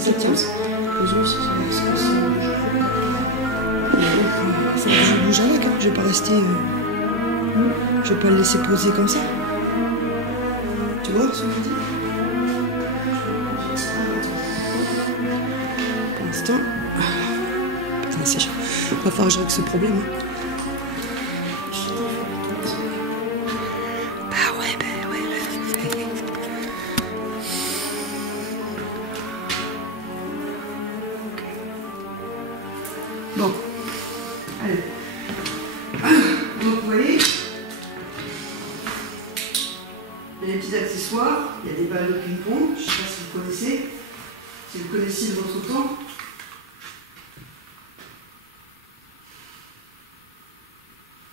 ça tient. Les os, ça je bouge avec, hein. Je vais pas rester. Je vais pas le laisser poser comme ça. Tu vois ce que je dis? Pour l'instant. Putain, c'est chaud. Va falloir que je règle ce problème. Hein. Bah ouais. Bon. Allez. Donc vous voyez, il y a des petits accessoires, il y a des balles de ping-pong, je ne sais pas si vous connaissez, si vous connaissiez de votre temps.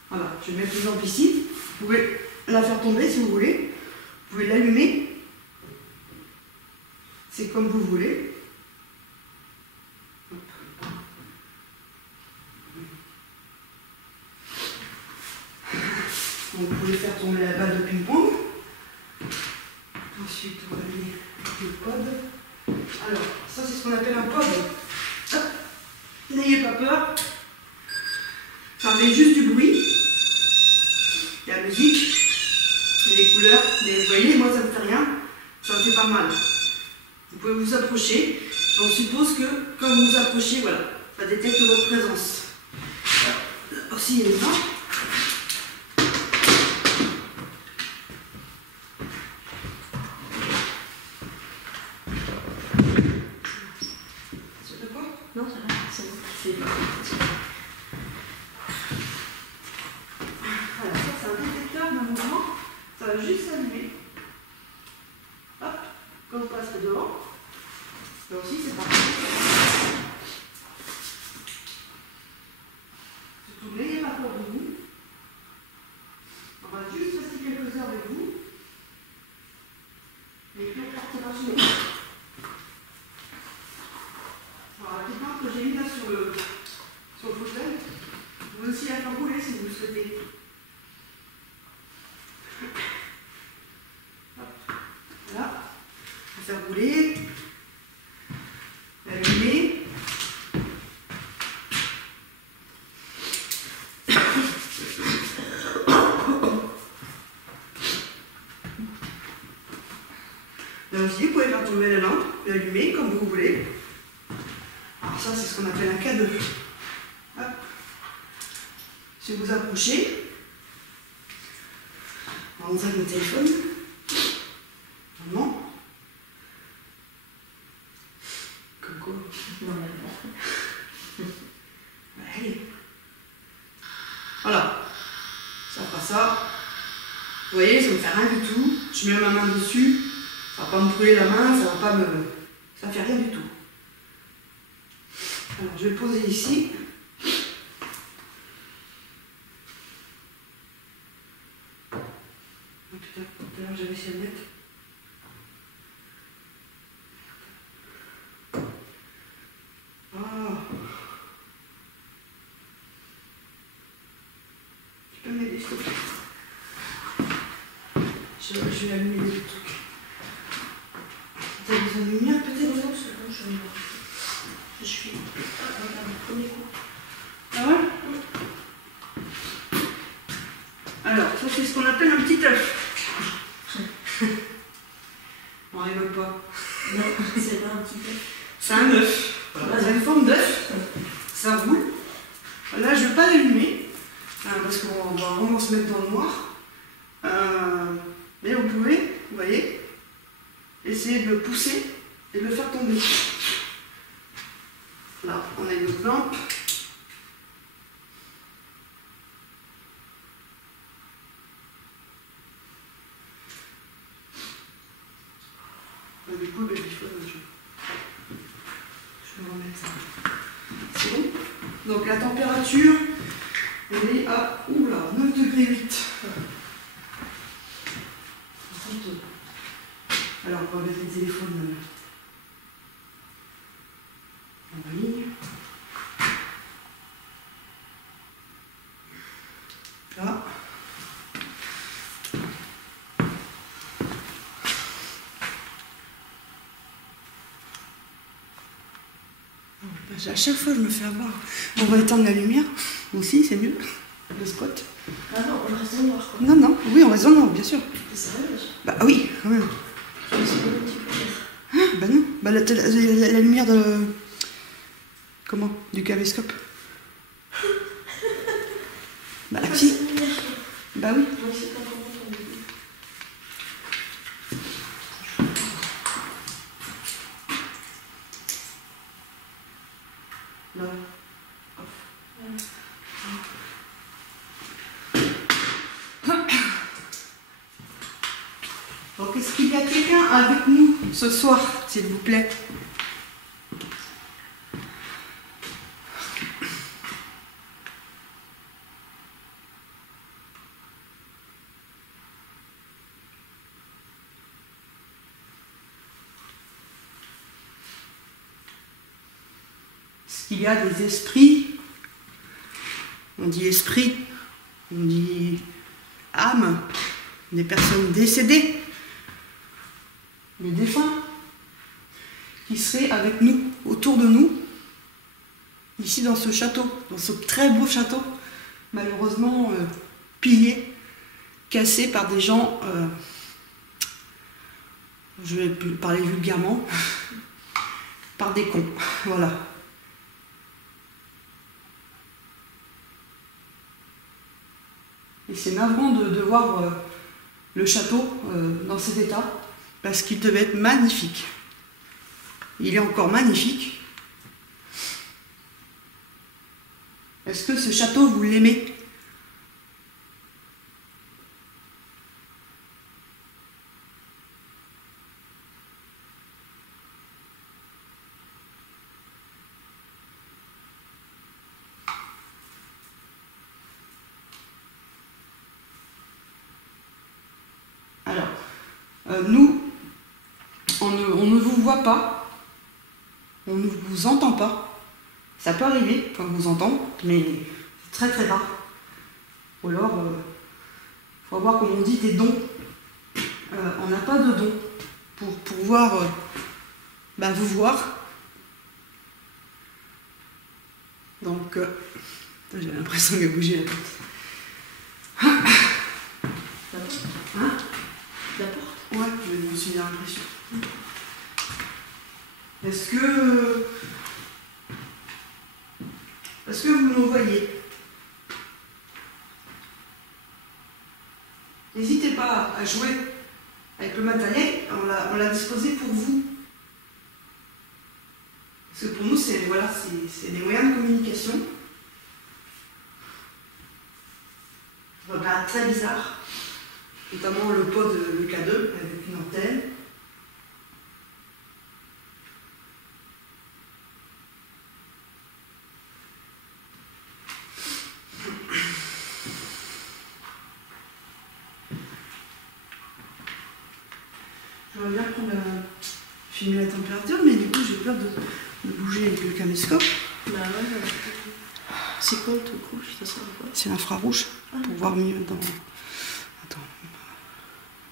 Voilà, je vais mettre l'exemple ici. Vous pouvez la faire tomber si vous voulez. Vous pouvez l'allumer. C'est comme vous voulez. Donc vous pouvez faire tomber la balle de ping-pong. Ensuite, on va mettre le pod. Alors, ça c'est ce qu'on appelle un pod. Hop. N'ayez pas peur. Ça fait juste du bruit. Il y a la musique, il y a les couleurs, mais vous voyez, moi ça ne me fait rien, ça me fait pas mal. Vous pouvez vous approcher. On suppose que quand vous vous approchez, voilà, ça détecte votre présence. Alors, aussi, il y a une lampe. Non, ça va, c'est bon. Voilà, ça c'est un détecteur d'un mouvement, ça va juste s'allumer. Hop, quand vous passerez devant. Là aussi c'est parti. Surtout n'ayez pas peur de vous. On va juste rester quelques heures avec vous. Et puis on partira sur le. Alors la petite lampe que j'ai mis là sur le fauteuil, vous pouvez aussi la faire rouler si vous le souhaitez. Hop. Voilà, on va faire rouler, l'allumer. Là aussi, vous pouvez faire tomber la lampe, l'allumer comme vous voulez. Alors ça, c'est ce qu'on appelle un cadeau. Hop. Si vous approchez, on montre avec le téléphone. Vraiment. Comme quoi? Non, même pas. Allez. Voilà. Ça fera ça. Vous voyez, ça ne me fait rien du tout. Je mets ma main dessus. Ça ne va pas me brûler la main, ça va pas me. Ça ne fait rien du tout. Alors, je vais le poser ici. Oh putain, tout à l'heure j'avais essayé de mettre. Ah. Tu peux m'aider, s'il te plaît? Je vais allumer les trucs. T'as besoin de lumière peut-être? Non, c'est bon, je suis. Ah, regarde, le premier coup. Ah ouais? Alors, ça c'est ce qu'on appelle un petit œuf. On rigole pas. Non, c'est pas un petit peu. C'est un œuf. Voilà, ça a une forme d'œuf. Ça roule. Là, je ne vais pas l'allumer. Parce qu'on va vraiment se mettre dans le noir. Mais vous pouvez, vous voyez, essayer de le pousser et de le faire tomber. Là, on a une autre lampe. Du coup, le babyphone, je vais remettre ça. C'est bon? Donc la température, elle est à 9 degrés 8. Alors on va mettre les téléphones en ligne. Là. À chaque fois, je me fais avoir. On va éteindre la lumière aussi, c'est mieux. Le spot. Ah non, on reste dans le noir, quoi. Non, non, oui, on reste dans le noir, bien sûr. C'est sérieux? Bah oui, quand même. Je sais pas comment tu peux faire. Ah, bah non. Bah la lumière de... Comment? Du caméscope. Bah Ah, si. c'est une lumière. Bah oui. Moi, c'est pas comment on dit. Là. Donc, est-ce qu'il y a quelqu'un avec nous ce soir, s'il vous plaît? Est-ce qu'il y a des esprits? On dit esprit, on dit âme, des personnes décédées, des défunts, qui seraient avec nous, autour de nous, ici dans ce château, dans ce très beau château, malheureusement pillé, cassé par des gens, je vais parler vulgairement, par des cons, voilà. Et c'est navrant de voir le château dans cet état, parce qu'il devait être magnifique. Il est encore magnifique. Est-ce que ce château, vous l'aimez? Alors, nous, on ne vous voit pas, on ne vous entend pas. Ça peut arriver quand on vous entend, mais c'est très très rare. Ou alors, il faut avoir, comme on dit, des dons. On n'a pas de dons pour pouvoir vous voir. Donc, j'ai l'impression qu'elle a bougé la tête. La porte? Hein? La porte? Ouais, je me suis bien l'impression. Est-ce que vous nous voyez? N'hésitez pas à jouer avec le matériel, on l'a disposé pour vous. Parce que pour nous, c'est des moyens de communication. Ça va paraître très bizarre, notamment le pod, le K2 avec une antenne. J'aimerais bien filmer la température, mais du coup j'ai peur de bouger avec le caméscope. Bah ouais. C'est quoi le truc rouge? Ça sert à quoi? C'est l'infrarouge, pour voir mieux dans... Attends,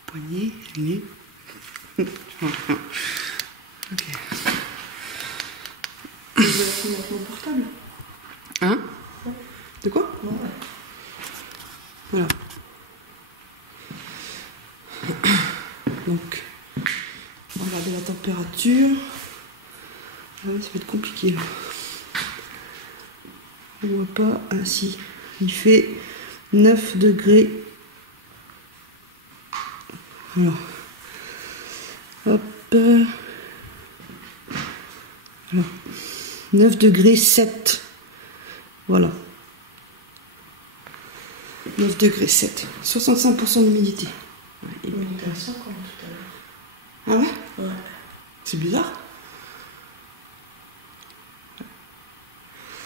poignet, nez. Ok. Je vais filmer avec mon portable. Hein? De quoi? Ouais. Voilà. Donc, on va regarder la température. Ah oui, ça va être compliqué là. On voit pas. Ah si, il fait 9 degrés. Voilà. Hop. Alors, 9 degrés 7. Voilà. 9 degrés 7. 65% d'humidité. Il était à 50 tout à l'heure. Ah ouais? Ouais. C'est bizarre.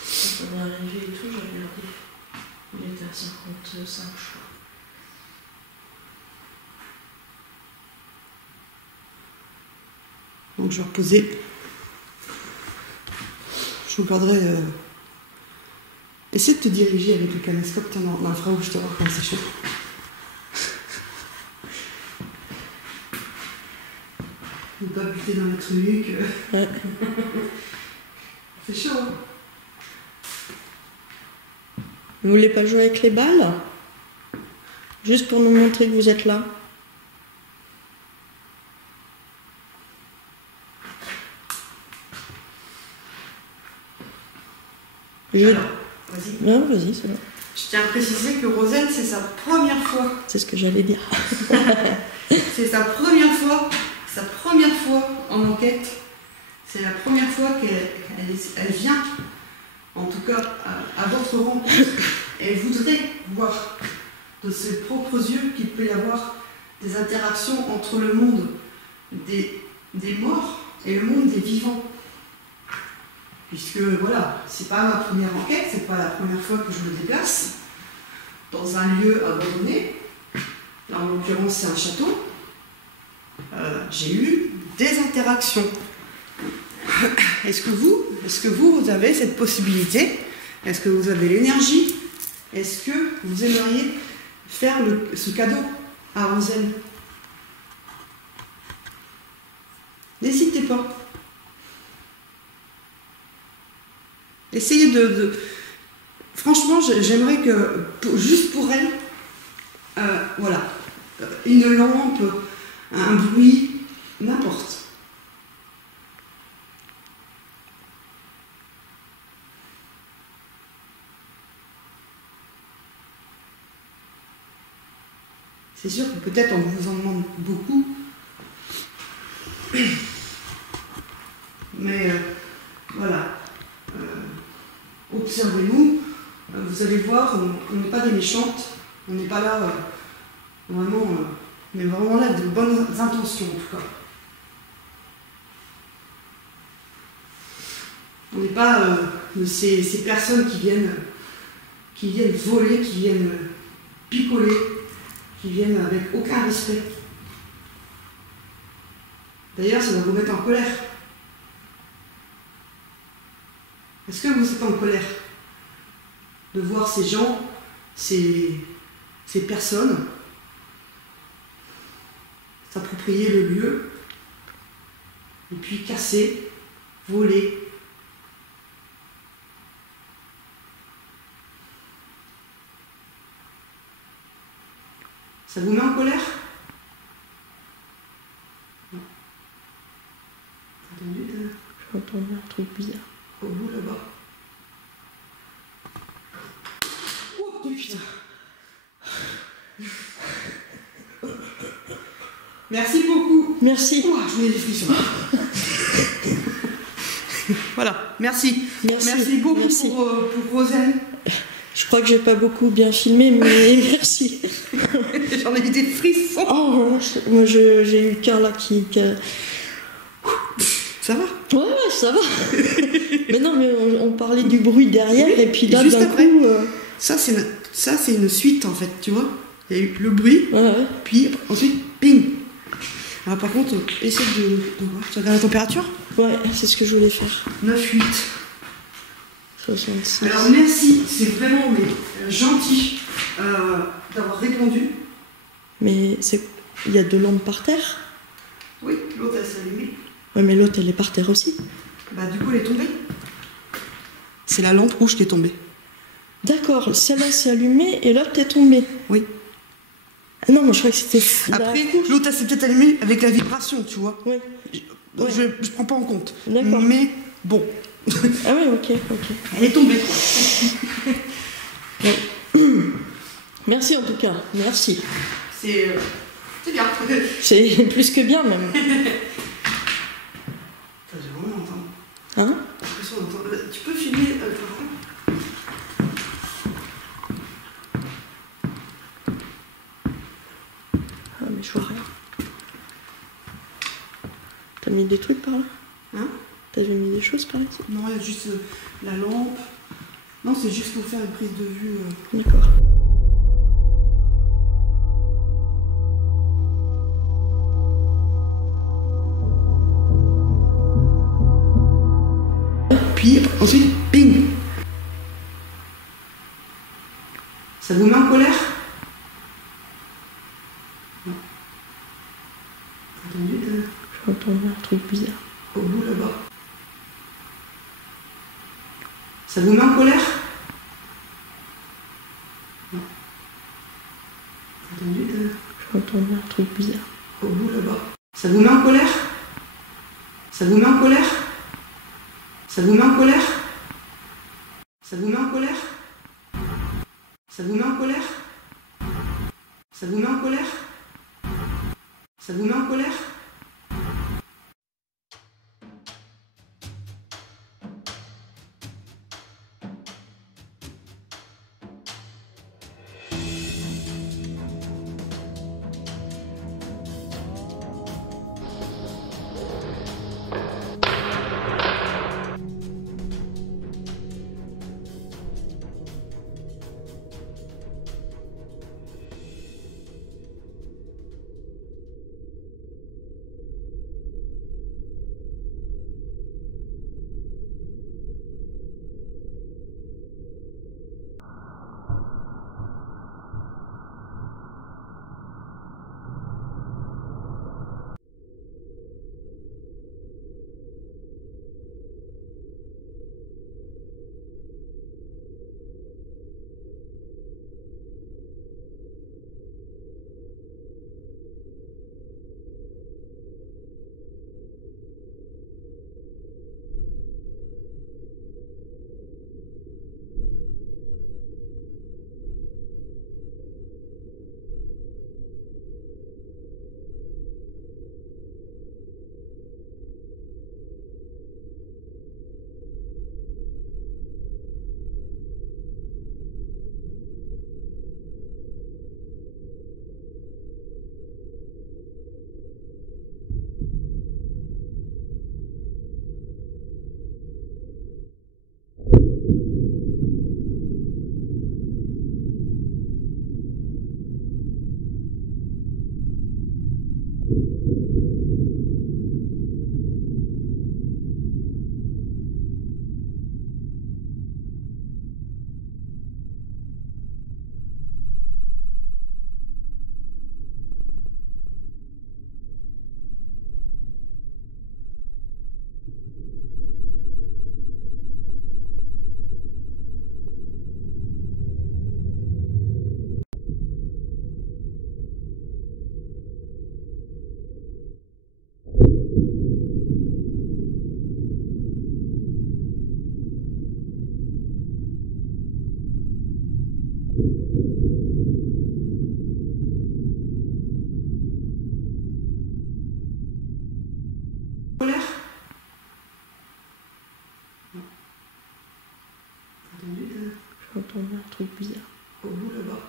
Quand on est arrivé et tout, j'ai regardé. Il était à 55, je crois. Donc je vais reposer. Je vous garderai. Essaie de te diriger avec le caméscope dans l'infrarouge, je te vois comment c'est chaud. Ne pas buter dans le truc. Ouais. C'est chaud, hein? Vous voulez pas jouer avec les balles? Juste pour nous montrer que vous êtes là. Alors, vas-y. Non, vas-y, c'est bon. Je tiens à préciser que Rosane, c'est sa première fois. C'est ce que j'allais dire. C'est sa première fois en enquête. C'est la première fois qu'elle vient, en tout cas à votre rencontre. Elle voudrait voir de ses propres yeux qu'il peut y avoir des interactions entre le monde des morts et le monde des vivants. Puisque voilà, c'est pas ma première enquête, c'est pas la première fois que je me déplace dans un lieu abandonné. Là, en l'occurrence, c'est un château. J'ai eu des interactions. Est-ce que vous avez cette possibilité? Est-ce que vous avez l'énergie? Est-ce que vous aimeriez faire ce cadeau à Rosane? N'hésitez pas. Essayez franchement, j'aimerais que, juste pour elle, voilà, une lampe, un bruit, n'importe. C'est sûr que peut-être on vous en demande beaucoup, mais voilà. Observez-nous, vous allez voir, on n'est pas des méchantes, on n'est pas là vraiment, mais vraiment là de bonnes intentions en tout cas. On n'est pas de ces personnes qui viennent voler, qui viennent picoler, qui viennent avec aucun respect. D'ailleurs, ça va vous mettre en colère. Est-ce que vous êtes en colère de voir ces gens, ces personnes s'approprier le lieu et puis casser, voler? Ça vous met en colère? Non. T'as entendu? J'ai entendu un truc bizarre. Au bout là-bas. Oh putain. Merci beaucoup. Merci. Oh, je mets des frissons. Voilà, merci. Merci beaucoup. Merci. Pour Rosane. Je crois que j'ai pas beaucoup bien filmé, mais merci. J'en ai eu des frissons. Oh, moi j'ai eu Carla qui... Ça va? Ouais, ça va. Mais non, mais on parlait du bruit derrière, oui, et puis là, d'un coup... Ça, c'est une suite, en fait, tu vois. Il y a eu le bruit, ouais. Puis ensuite, ping. Alors par contre, essaie de voir. Tu regardes la température? Ouais, c'est ce que je voulais faire. 9,8. 66. Alors merci, c'est vraiment gentil d'avoir répondu. Mais il y a 2 lampes par terre? Oui, l'autre elle s'est allumée. Ouais, mais l'autre elle est par terre aussi. Bah du coup elle est tombée. C'est la lampe rouge qui est tombée. D'accord, celle-là s'est allumée et l'autre est tombée. Oui. Ah non, moi je crois que c'était... Après, l'autre elle s'est peut-être allumée avec la vibration, tu vois. Oui. Je prends pas en compte. D'accord. Mais bon. Ah oui, ok. Elle est tombée, quoi. Ouais. Merci en tout cas, merci. C'est bien. C'est plus que bien même. J'ai vraiment entendu. Hein? Tu peux filmer par là? Ah mais je vois rien. T'as mis des trucs par là? Hein? T'avais mis des choses par ici? Non, il y a juste la lampe. Non, c'est juste pour faire une prise de vue. D'accord. Puis ensuite, ping. Ça vous met en colère? Non. Entendu? J'ai entendu un truc bizarre. Au bout là-bas. Ça vous met en colère? Non. Entendu de... J'entends un truc bizarre. Au bout là-bas. Ça vous met en colère? Ça vous met en colère? Ça vous met en colère? Ça vous met en colère? Ça vous met en colère? Ça vous met en colère? Ça vous met en colère? Colère? Non. Entendu de... J'entends un truc bizarre. Au bout là-bas.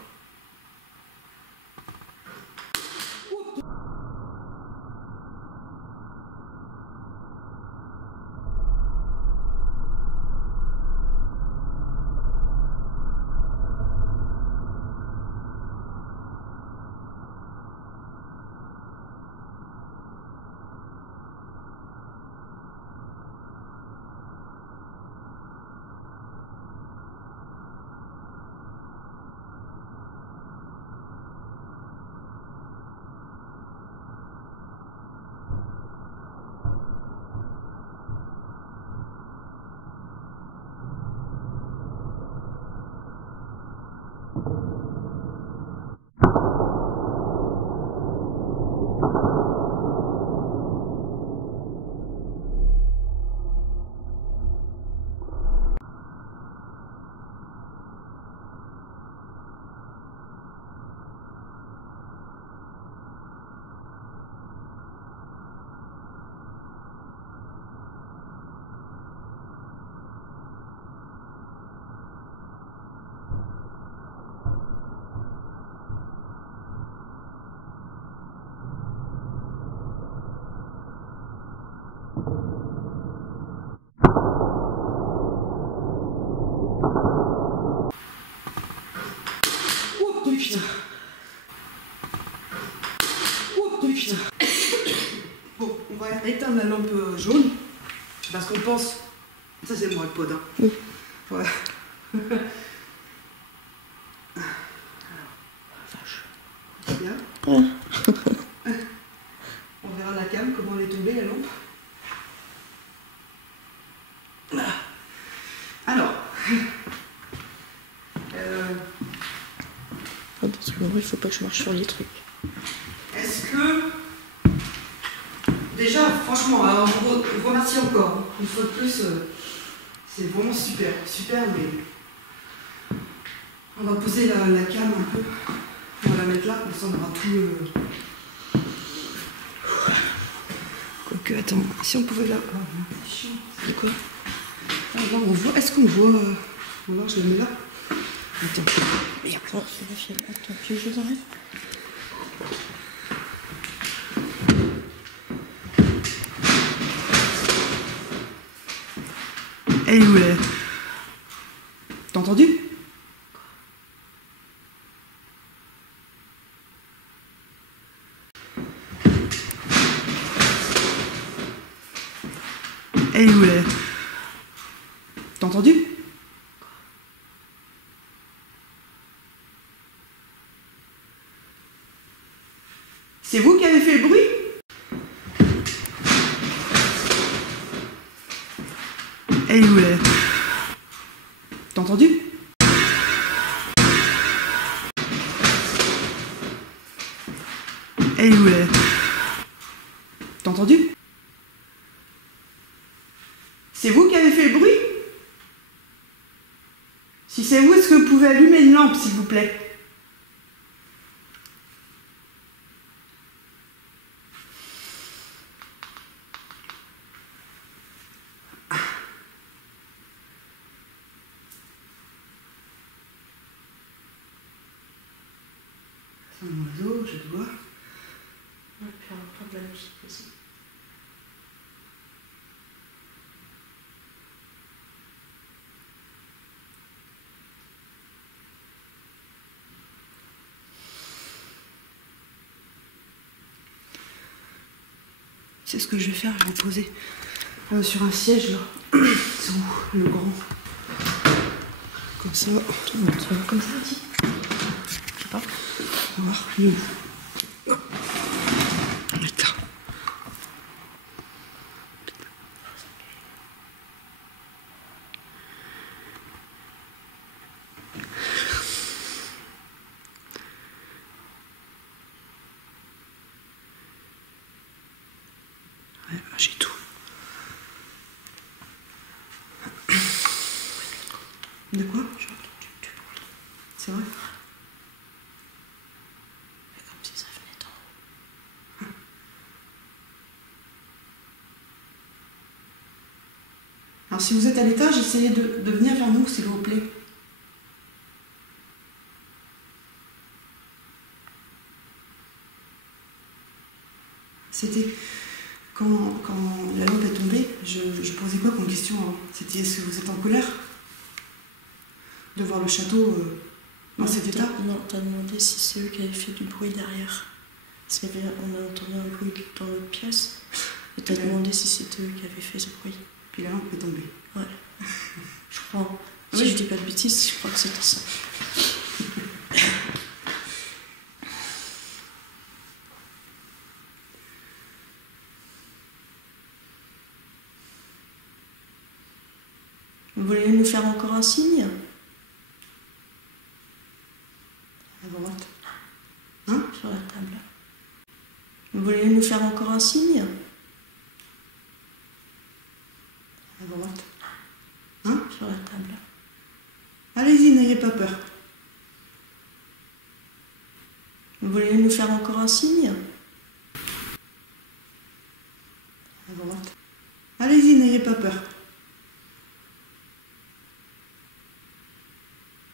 Putain. Oh putain. Bon, on va éteindre la lampe jaune. Parce qu'on pense... Ça c'est moi le pod. Hein. Oui. Ouais. Vache. C'est bien. On verra la cam, comment elle est tombée la lampe. Alors, il faut pas que je marche sur les trucs. Est-ce que... Déjà, franchement, alors, je vous remercie encore. Une fois de plus, c'est vraiment super. Super, mais... On va poser la canne un peu. On va la mettre là, comme ça on aura tout... Quoique, attends, si on pouvait la... Oh, c'est chiant. C'est quoi? Ah, là, on voit... Est-ce qu'on voit... On va voir, je le mets là. Attends. Merde. Oh, c'est la fiole. Attends, tu veux que je les enlève? Elle est où, là? T'as entendu? Elle est où, là? T'as entendu? C'est vous qui avez fait le bruit? Elle est où, là? T'as entendu? Elle est où, là? T'as entendu? C'est vous qui avez fait le bruit? Si c'est vous, est-ce que vous pouvez allumer une lampe, s'il vous plaît? C'est un oiseau, je dois. On va faire un peu de la musique aussi. C'est ce que je vais faire, je vais poser sur un siège là. C'est où le grand? Comme ça. Tout le monde se voit comme ça, dit. Je sais pas. On va voir, il est où? On va mettre là. Ouais, j'ai tout. De quoi? C'est vrai? C'est comme si ça venait d'en haut. Alors si vous êtes à l'étage, essayez de venir vers nous, s'il vous plaît. C'était quand la lampe est tombée, je posais quoi comme question, hein? C'était est-ce que vous êtes en colère de voir le château dans cet état? Non, t'as demandé si c'est eux qui avaient fait du bruit derrière. Parce qu'on a entendu un bruit dans l'autre pièce. Et t'as demandé si c'était eux qui avaient fait ce bruit. Puis la lampe est tombée. Ouais. Je crois. Si Oui. je dis pas de bêtises, je crois que c'était ça. Vous voulez nous faire encore un signe? À droite. Hein? Sur la table. Vous voulez nous faire encore un signe? À droite. Hein? Sur la table. Allez-y, n'ayez pas peur. Vous voulez nous faire encore un signe? À droite. Allez-y, n'ayez pas peur.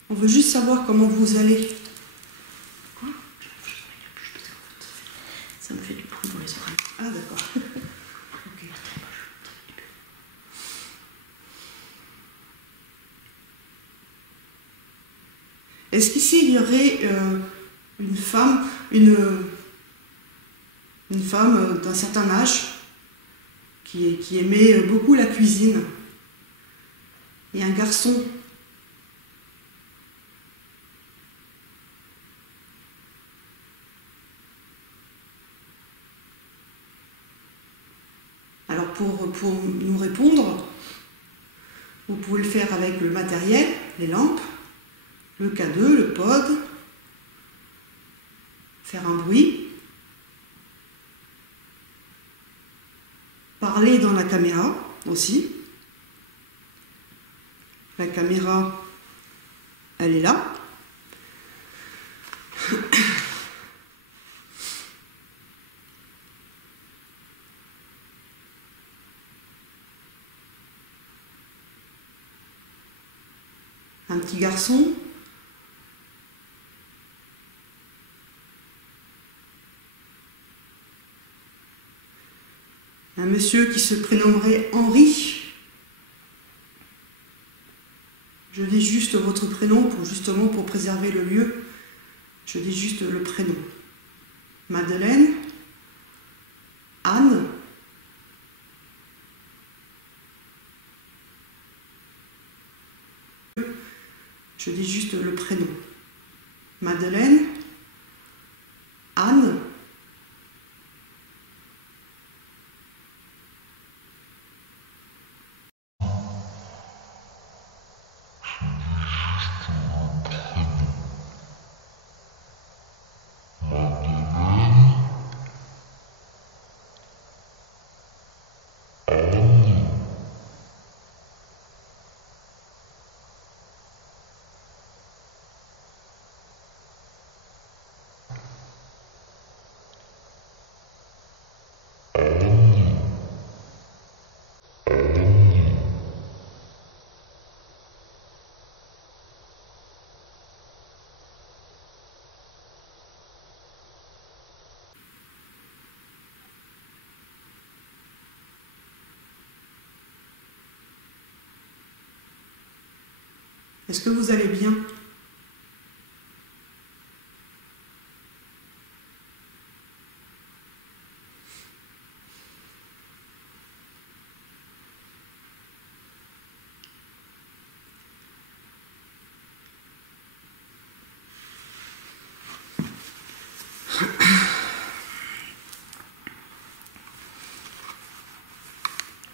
On veut juste savoir comment vous allez. Quoi? Ça me fait du bruit dans les oreilles. Ah d'accord. Ok. Est-ce qu'ici il y aurait une femme d'un certain âge qui aimait beaucoup la cuisine et un garçon alors pour nous répondre, vous pouvez le faire avec le matériel, les lampes, le K2, le pod, faire un bruit, parler dans la caméra aussi. La caméra, elle est là. Un petit garçon. Un monsieur qui se prénommerait Henri. Je dis juste votre prénom justement pour préserver le lieu. Je dis juste le prénom. Madeleine. Anne. Je dis juste le prénom. Madeleine. Anne. Est-ce que vous allez bien?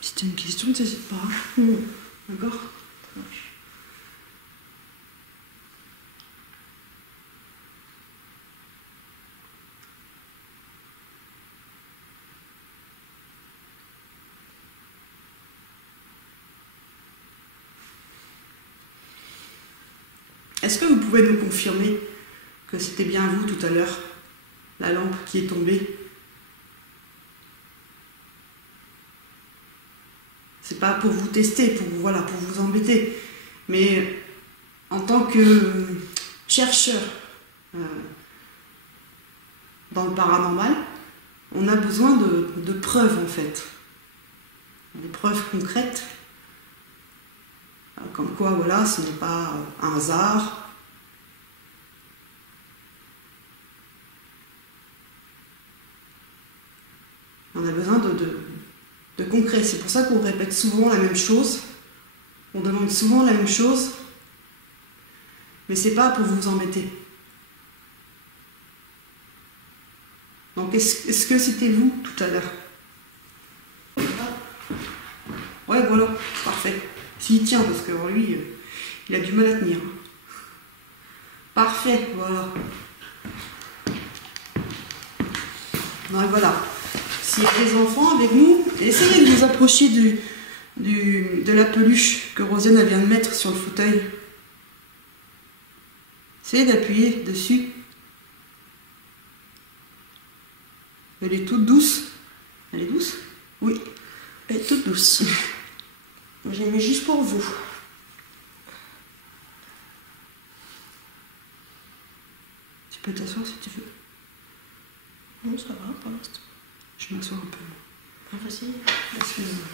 Si tu as une question, n'hésite pas. D'accord? Est-ce que vous pouvez nous confirmer que c'était bien vous tout à l'heure, la lampe qui est tombée? C'est pas pour vous tester, pour vous embêter, mais en tant que chercheur dans le paranormal, on a besoin de preuves en fait, des preuves concrètes. Comme quoi, voilà, ce n'est pas un hasard. On a besoin de concret. C'est pour ça qu'on répète souvent la même chose. On demande souvent la même chose. Mais c'est pas pour vous embêter. Donc, est-ce que c'était vous tout à l'heure? Ouais, voilà, parfait. S'il tient, parce que lui, il a du mal à tenir. Parfait, voilà. Donc voilà. S'il y a des enfants avec nous, essayez de vous approcher de la peluche que Rosiane vient de mettre sur le fauteuil. Essayez d'appuyer dessus. Elle est toute douce. Elle est douce? Oui. Elle est toute douce. J'ai mis juste pour vous. Tu peux t'asseoir si tu veux. Non, ça va pour l'instant. Je m'assois un peu. Ah, vas-y. Excuse-moi.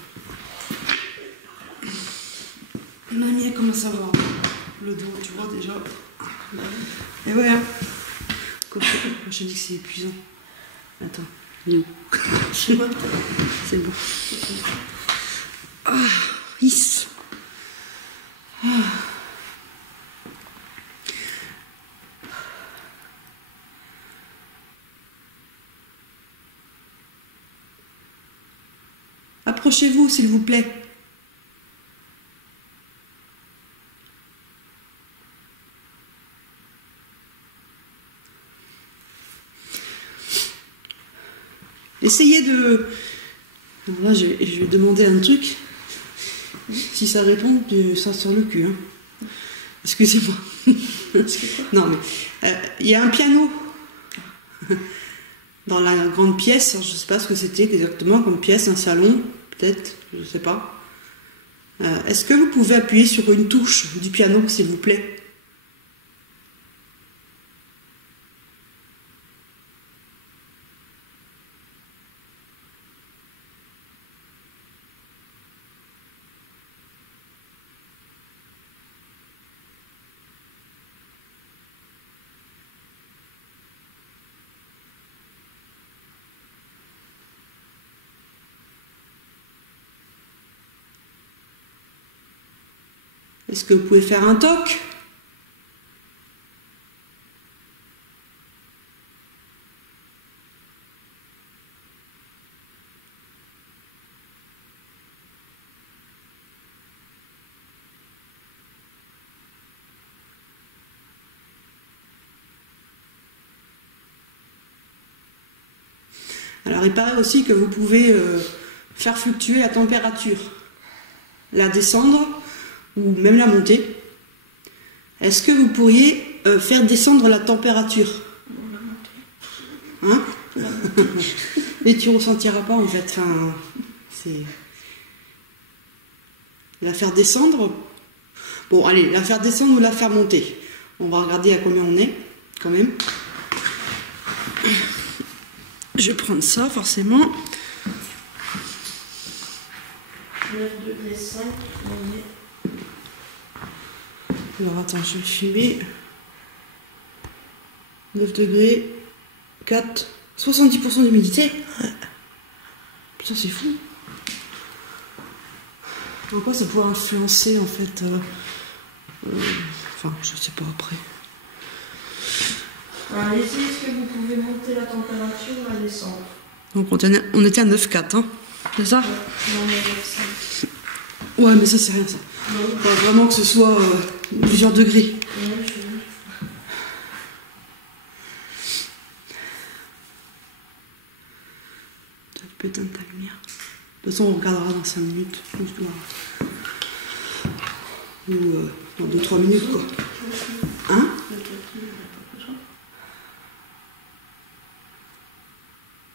Mamie, elle commence à avoir le dos, tu vois déjà. Et ouais, hein. Je dis que c'est épuisant. Attends, il est où? C'est bon. C'est bon. Ah, yes. Ah. Approchez-vous, s'il vous plaît. essayez de... Alors là, je vais demander un truc. Si ça répond, ça sur le cul. Hein. Excusez-moi. Non, mais il y a un piano dans la grande pièce. Je ne sais pas ce que c'était exactement comme pièce, un salon, peut-être, je ne sais pas. Est-ce que vous pouvez appuyer sur une touche du piano, s'il vous plaît? Est-ce que vous pouvez faire un toc? Alors il paraît aussi que vous pouvez faire fluctuer la température, la descendre ou même la monter. Est-ce que vous pourriez faire descendre la température? Hein? Mais tu ressentiras pas en fait. Enfin, c'est... La faire descendre. Bon, allez, la faire descendre ou la faire monter. On va regarder à combien on est, quand même. Je vais prendre ça, forcément. 9 degrés 5, on est... Alors attends, je vais filmer. 9 degrés, 4, 70% d'humidité. Putain, c'est fou. En quoi ça pourrait influencer en fait enfin, je sais pas après. Alors, ici, est-ce que vous pouvez monter la température ou la descendre? Donc on était à 9,4, hein. C'est ça? Non, on est à 5. Ouais, mais ça c'est rien ça. Faut vraiment que ce soit plusieurs degrés. Ouais, Tu peux éteindre ta lumière. De toute façon, on regardera dans 5 minutes. Ou dans 2-3 minutes, quoi. Hein?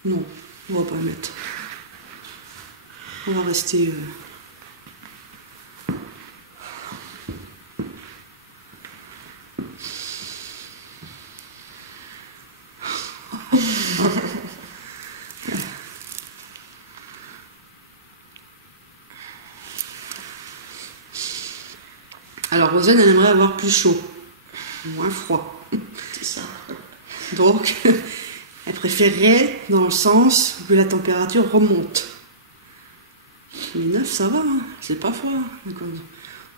Non, on va pas le mettre. On va rester... Alors, Rosane, elle aimerait avoir plus chaud, moins froid. c'est ça. Donc, elle préférerait dans le sens que la température remonte. Mais 9, ça va, hein. C'est pas froid. Donc, au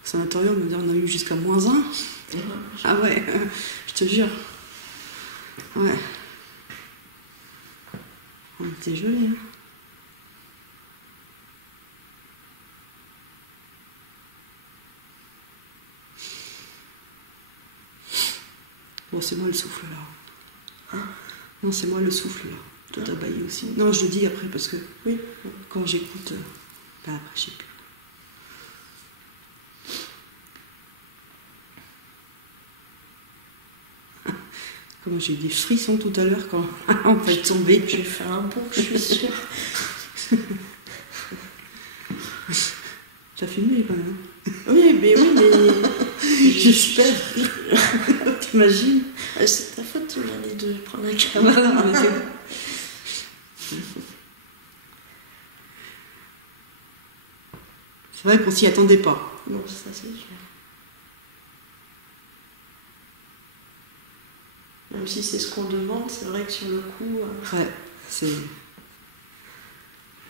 sanatorium, on a eu jusqu'à -1. Ah ouais, je te jure. Ouais. On était gelés, hein. Bon, c'est moi le souffle là. Hein? Non, c'est moi le souffle là. Toi t'as baillé aussi. Non, je le dis après parce que oui, quand j'écoute, bah après je sais plus. Comment j'ai eu des frissons tout à l'heure quand on va tomber. Je vais faire un bond, je suis sûre. T'as filmé quand même. Oui, mais J'espère. T'imagines? C'est ta faute, tu m'as dit de prendre la caméra. C'est vrai qu'on s'y attendait pas. Non, ça c'est sûr. Même si c'est ce qu'on demande, c'est vrai que sur le coup... Ouais, c'est...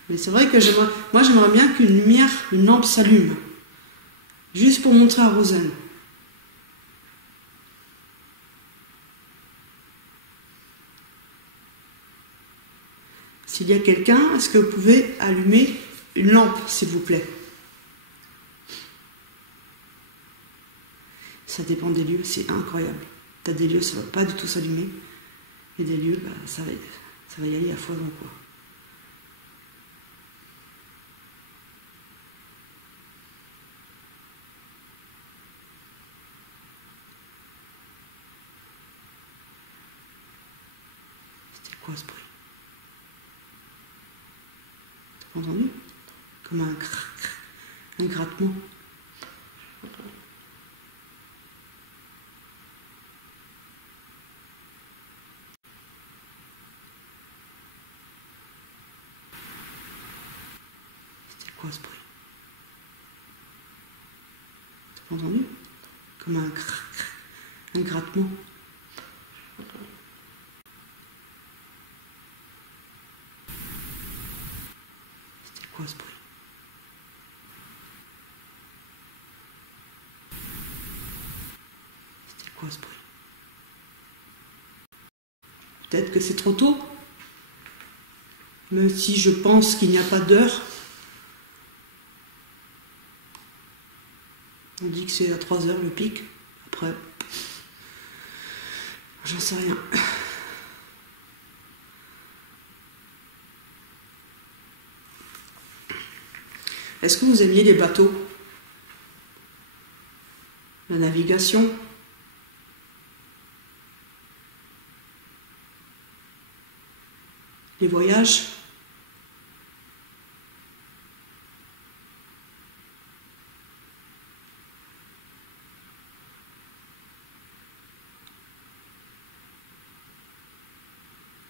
Mais c'est vrai que j'aimerais bien qu'une lumière, une lampe s'allume. Juste pour montrer à Rosane. S'il y a quelqu'un, est-ce que vous pouvez allumer une lampe, s'il vous plaît? Ça dépend des lieux, c'est incroyable. T'as des lieux, ça ne va pas du tout s'allumer. Et des lieux, bah, ça va y aller à foison, quoi. quoi ce bruit? T'as pas entendu? Comme un grattement. C'était quoi ce bruit? T'as pas entendu? Comme un grattement. C'était quoi ce bruit? C'était quoi ce bruit? Peut-être que c'est trop tôt. Même si je pense qu'il n'y a pas d'heure. On dit que c'est à 3 heures le pic. Après, j'en sais rien. Est-ce que vous aimiez les bateaux? La navigation? Les voyages?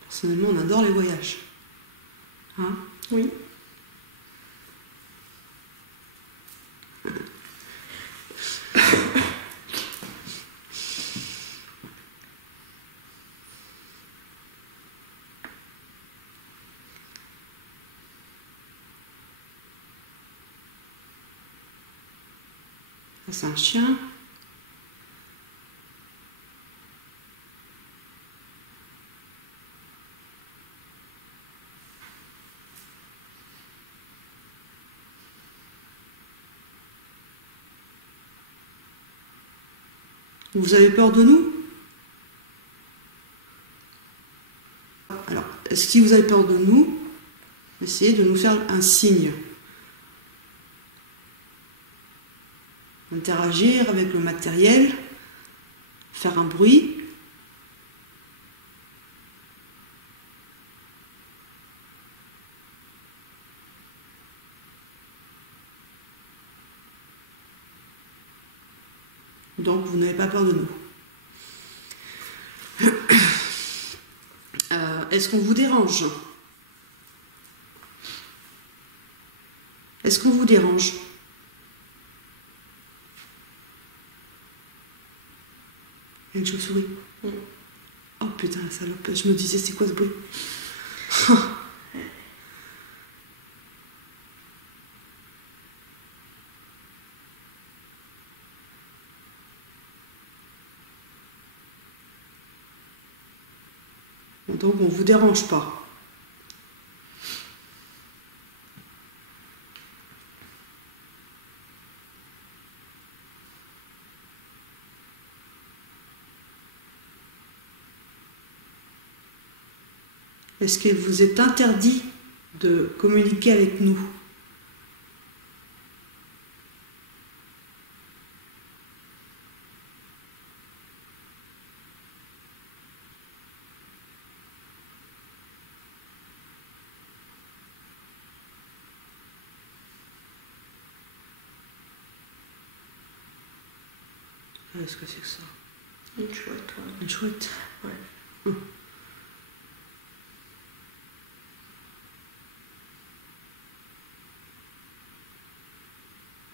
Personnellement, on adore les voyages. Hein? Oui. Ça, c'est un chien. Vous avez peur de nous? Alors, si vous avez peur de nous, essayez de nous faire un signe. Interagir avec le matériel, faire un bruit. Donc, vous n'avez pas peur de nous. Est-ce qu'on vous dérange? Est-ce qu'on vous dérange? Il y a une chauve-souris. Oh putain, la salope, je me disais, c'est quoi ce bruit? Donc on ne vous dérange pas. Est-ce qu'il vous est interdit de communiquer avec nous? Qu'est-ce que c'est que ça? Une chouette, ouais. Une chouette? Ouais.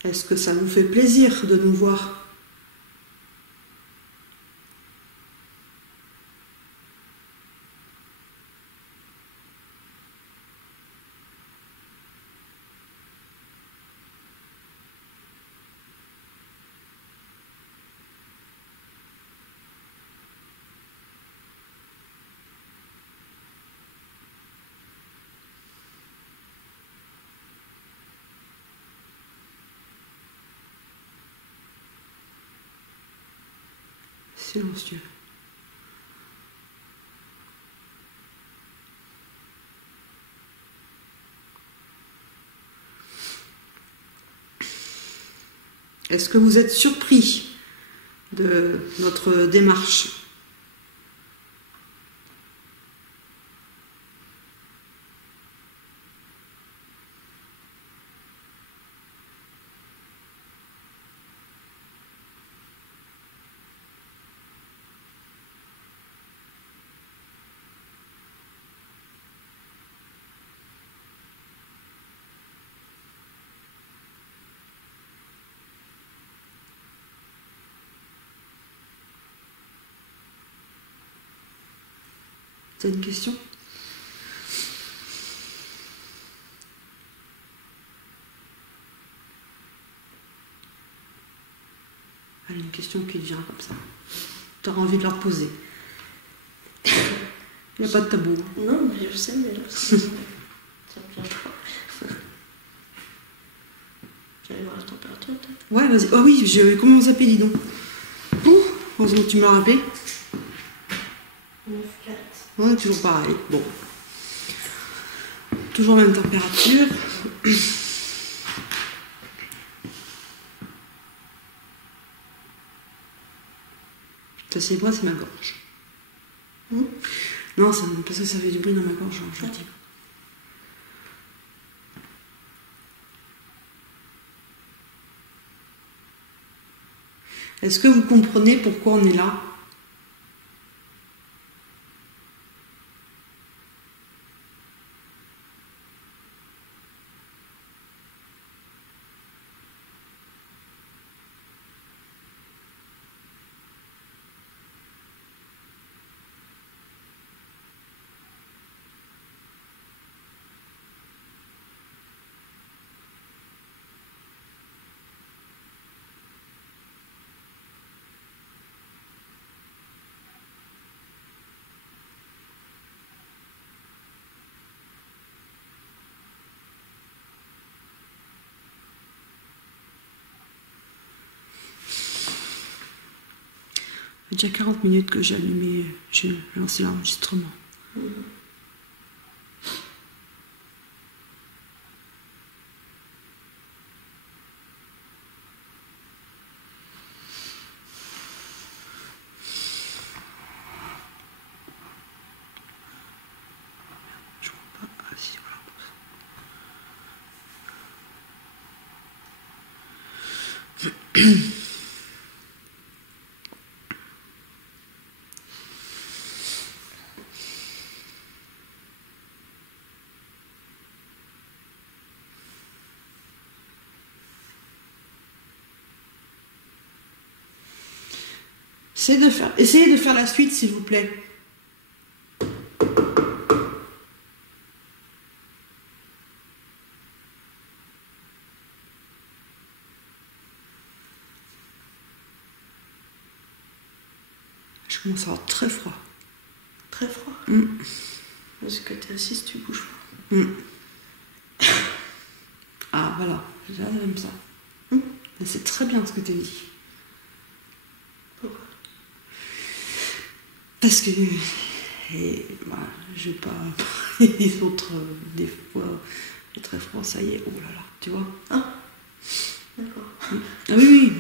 Est-ce que ça vous fait plaisir de nous voir? Silencieux. Est-ce que vous êtes surpris de notre démarche? T'as une question? Allez, une question qui vient comme ça. T'auras envie de leur poser. Il n'y a pas de tabou. Non, mais je sais, mais là, ça vient pas. J'allais voir la température, peut-être. Ouais, vas-y. Oh oui, comment on s'appelle, dis donc? Heureusement que tu m'as rappelé. 9,4. Ouais, toujours pareil. Bon. Toujours même température. Ça, c'est moi, c'est ma gorge. Non, c'est parce que ça fait du bruit dans ma gorge, je le dis. Est-ce que vous comprenez pourquoi on est là? Ça fait déjà 40 minutes que j'ai allumé, j'ai lancé l'enregistrement. Je vois pas. Ah si, voilà. Essayez de faire la suite, s'il vous plaît. Je commence à avoir très froid. Très froid. Parce que t'es assise, tu bouges pas. Ah, voilà. J'aime ça. C'est très bien ce que tu as dit. Pourquoi? Parce que je vais pas les autres des fois très froid, ça y est, oh là là, tu vois. Ah, d'accord. Ah oui.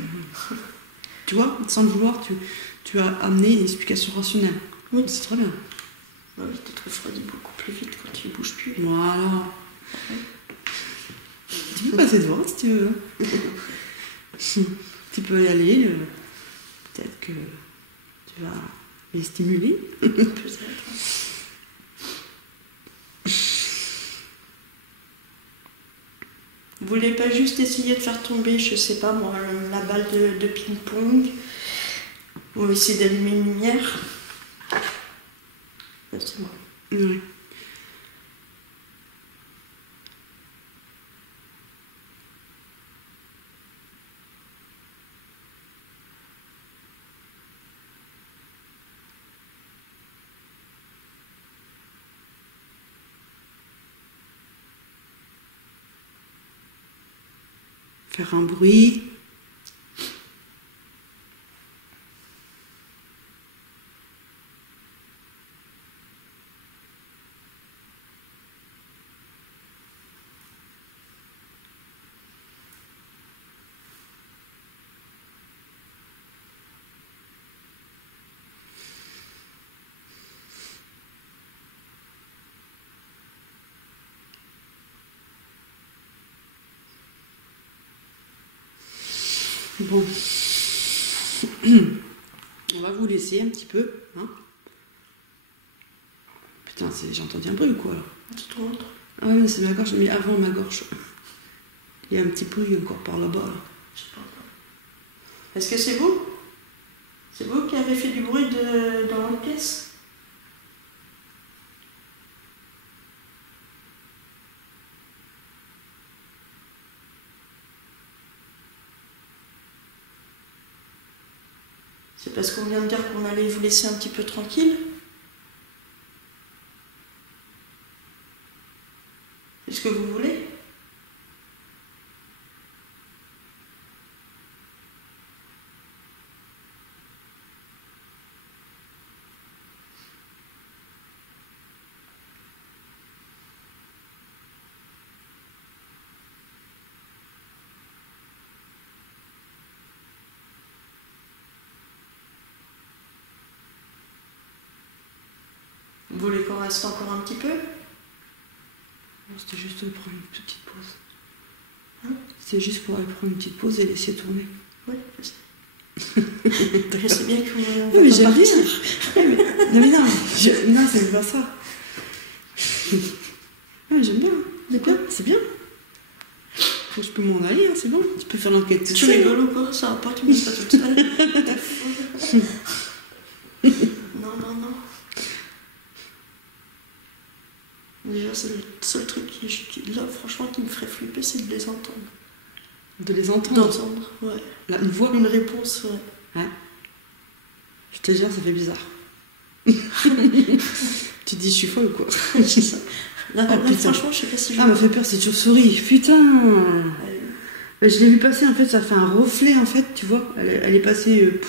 Tu vois, sans le vouloir, tu as amené une explication rationnelle. Oui. C'est très bien. Oui, tu te refroidis beaucoup plus vite quand tu bouges plus. Voilà. Tu peux passer devant si tu veux. Tu peux y aller. Peut-être que tu vas les stimuler. Peut-être. Vous voulez pas juste essayer de faire tomber, je sais pas moi, la balle de ping-pong, ou essayer d'allumer une lumière? C'est moi. Ouais. Faire un bruit. Bon. On va vous laisser un petit peu. Hein. Putain, j'ai entendu un bruit ou quoi là? Tu te montres? Ah oui, c'est ma gorge, mais avant ma gorge. Il y a un petit bruit encore par là-bas. Là. Je sais pas. Est-ce que c'est vous? C'est vous qui avez fait du bruit dans la pièce? C'est parce qu'on vient de dire qu'on allait vous laisser un petit peu tranquille. C'est ce que vous voulez? Vous voulez qu'on reste encore un petit peu? C'était juste de prendre une petite pause. Hein? C'était juste pour aller prendre une petite pause et laisser tourner. Oui, je sais. Je sais bien qu'on va Oui, mais pas j'aime bien. partir. Non, mais non, non, c'est pas ça. Ouais, j'aime bien. C'est bien, c'est bien. Je peux m'en aller, hein, c'est bon. Tu peux faire l'enquête toute Tu seule. rigoles ou quoi? Ça va pas, tu me laisses pas toute seule. Non, non, non. Déjà, c'est le seul truc là, franchement, qui me ferait flipper, c'est de les entendre. De les entendre. D'entendre, ouais. Là, une voix. Une réponse, ouais. Ouais. Je te jure, ça fait bizarre. Tu te dis, je suis folle ou quoi? C'est ça. Là, Ah, là, putain. franchement, je sais pas si je. Ah, m'a fait peur, cette chauve-souris. Putain. Je l'ai vu passer, en fait, ça fait un reflet, en fait, tu vois. Elle est passée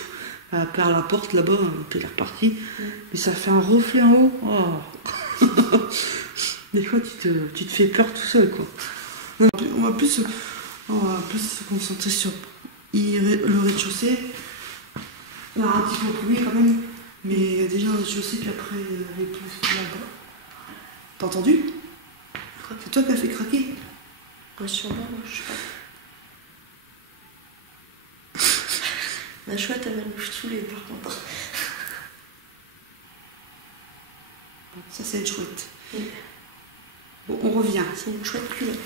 par la porte là-bas, puis elle est repartie. Et ça fait un reflet en haut. Oh. Des fois, tu te fais peur tout seul, quoi. On va plus se concentrer sur le rez-de-chaussée. Il y a un petit peu de bruit quand même, mais déjà le rez-de-chaussée, puis après les plus là-bas. T'as entendu? C'est toi qui as fait craquer? Ouais, sûrement, moi, je sais pas. La chouette, elle va nous saouler, par contre. Ça, c'est une chouette. Oui. Bon, on revient. C'est une chouette culotte.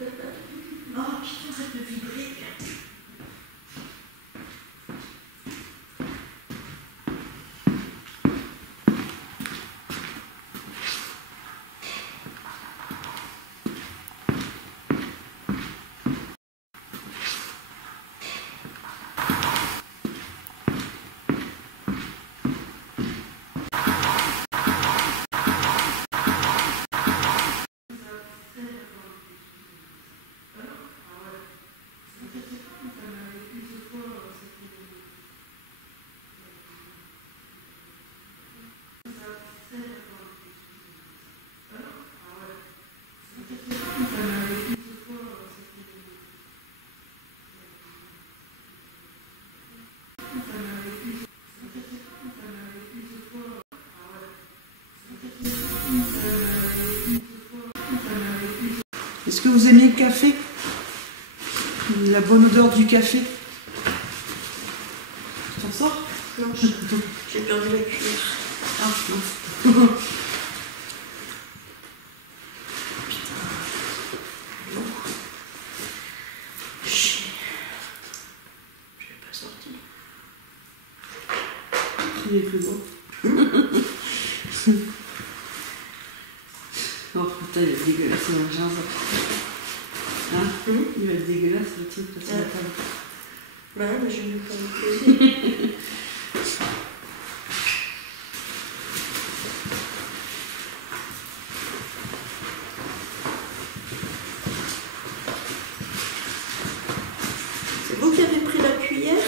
Oh putain, ça peut vibrer. Est-ce que vous aimez le café? La bonne odeur du café? Tu t'en sors? Non, j'ai perdu la cuillère. Ah, mince. Chier. Je l'ai pas sorti. Il est plus beau. Oh putain, il est dégueulasse, c'est un genre ça. Hein? Il va être dégueulasse le truc parce que Bah, mais je vais pas me poser. C'est vous qui avez pris la cuillère?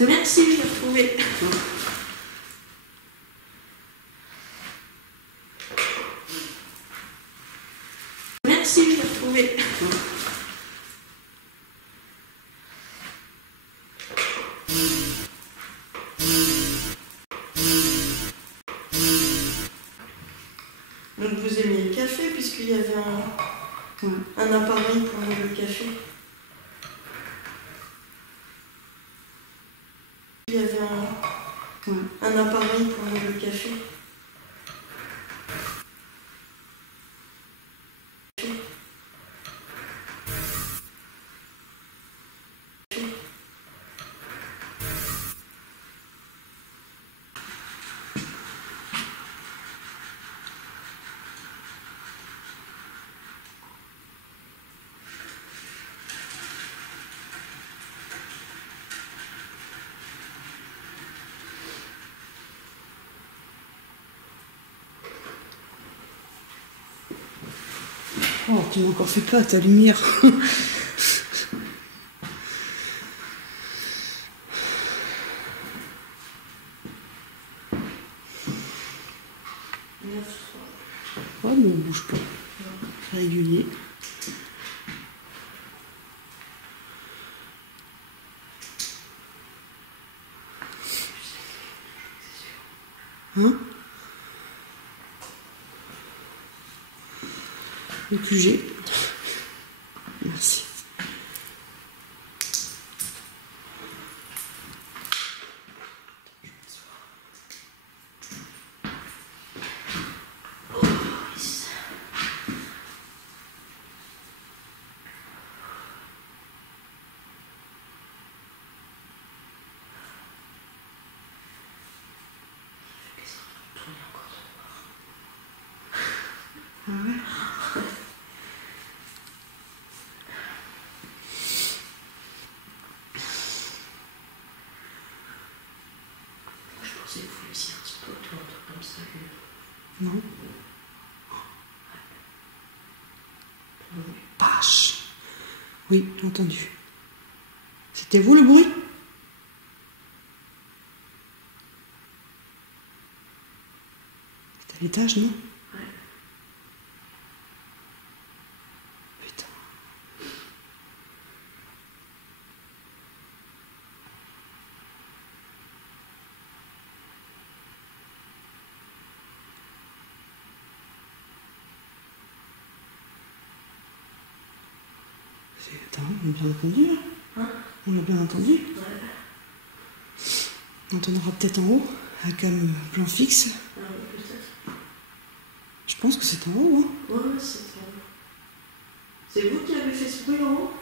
Merci, je l'ai retrouvée. Merci, je l'ai retrouvée. Donc vous aimiez le café puisqu'il y avait un appareil pour le café. Il y avait un appareil pour le café. Oh, tu m'as encore fait pas ta lumière. Oh, mais on bouge pas. Régulier. Hein? Le QG. Merci. Ah ouais? Je pensais que vous laissiez un petit peu autour, un truc comme ça. Non. Pâche. Oui, j'ai entendu. C'était vous le bruit? C'était à l'étage, non? Ouais. Putain. Attends, on a bien entendu là? Hein? On a bien entendu? Ouais. On entendra peut-être en haut, avec un plan fixe. Ah oui, peut-être. Je pense que c'est en haut, hein? Ouais, c'est ça. C'est vous qui avez fait ce bruit en haut?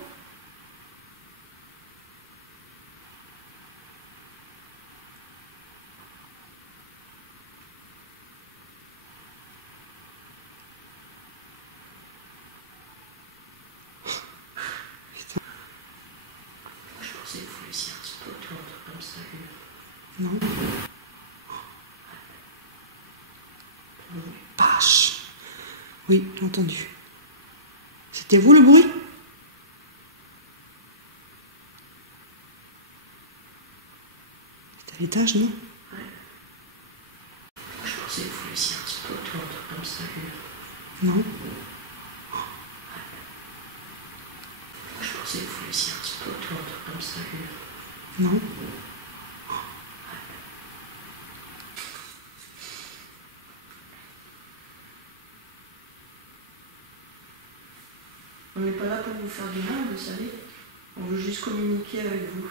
Je pensais que vous laissiez un petit peu autour, un truc comme ça. Non. Pâche. Oui, j'ai entendu. C'était vous le bruit? C'était à l'étage, non? Ouais. Je pensais que vous laissiez un petit peu autour, un truc comme ça. Non. Je pensais que vous laissiez un petit peu autour, un truc comme ça. Non. On n'est pas là pour vous faire du mal, vous savez. On veut juste communiquer avec vous.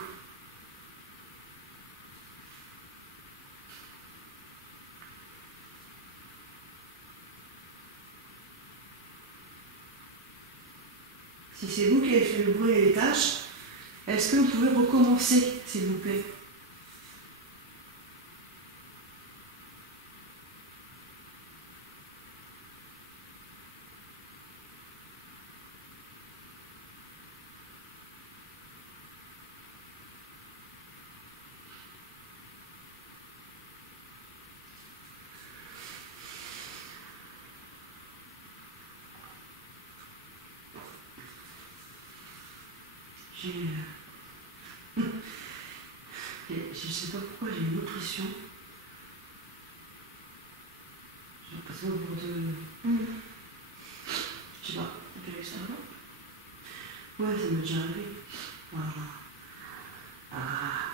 Si c'est vous qui avez fait le bruit à l'étage, est-ce que vous pouvez recommencer, s'il vous plaît? Je sais pas pourquoi j'ai une oppression. J'ai l'impression de... Je sais pas. Ouais, ça m'est déjà arrivé. Voilà. À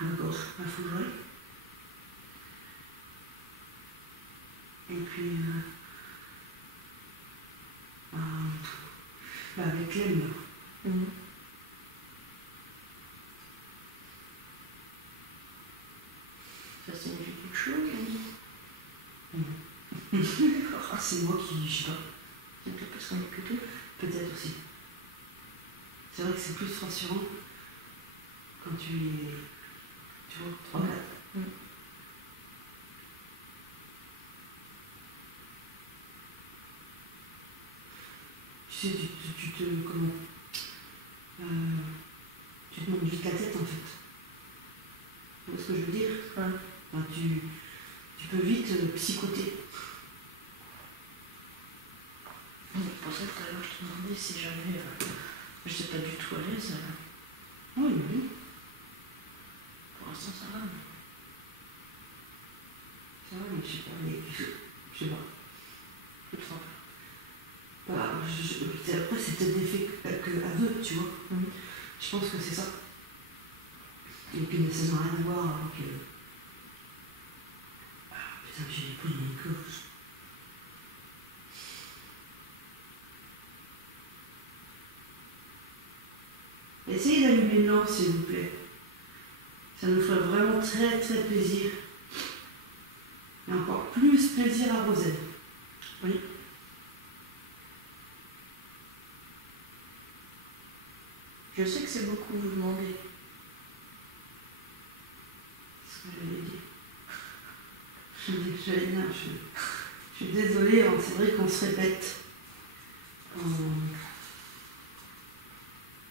ma gauche, ma fourrée. Et puis, Avec l'aime, là. Ça signifie quelque chose? C'est moi qui, je sais pas. C'est peut-être parce qu'on est que deux. Peut-être aussi. C'est vrai que c'est plus rassurant quand tu es, tu vois, 3-4. Tu sais, tu te, comment, tu te montes vite la tête en fait. Tu vois ce que je veux dire? Ouais. Enfin, tu peux vite psychoter. C'est pour ça que tout à l'heure je te demandais si jamais je n'étais pas du tout à l'aise. Oui, oui. Pour l'instant ça va. Ça va, mais je sais pas, je sais pas. Je te sens pas. Voilà, après c'est peut-être des faits qu'à deux, tu vois. Je pense que c'est ça. Et puis ça n'a rien à voir avec... Ah, putain, j'ai les poules de mon cause. Essayez d'allumer une lampe, s'il vous plaît. Ça nous ferait vraiment très très plaisir. Et encore plus plaisir à Roselle. Oui. Je sais que c'est beaucoup vous demander. C'est ce que j'allais dire. Je suis désolée, hein, c'est vrai qu'on se répète.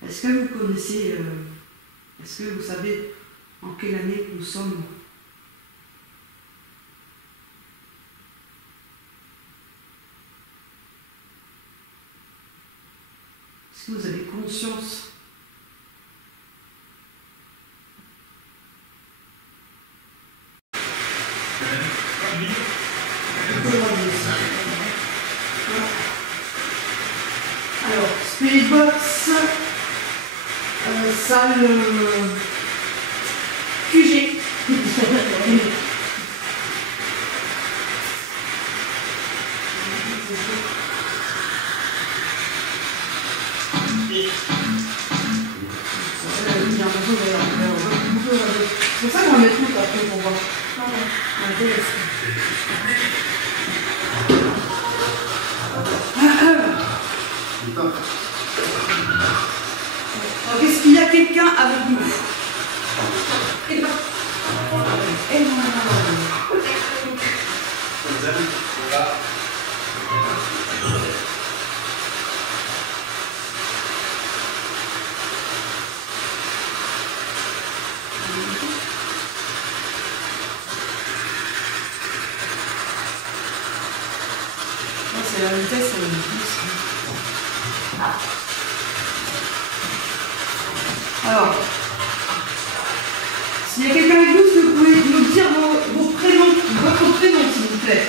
Est-ce que vous connaissez, est-ce que vous savez en quelle année nous sommes? Est-ce que vous avez conscience? Alors, Spirit Box, salle QG. C'est pour ça qu'on va mettre tout après pour voir. Alors, est-ce qu'il y a quelqu'un avec nous? C'est la vitesse, c'est alors, s'il y a quelqu'un avec nous, est-ce que vous pouvez nous dire vos prénoms, votre prénom, s'il vous plaît?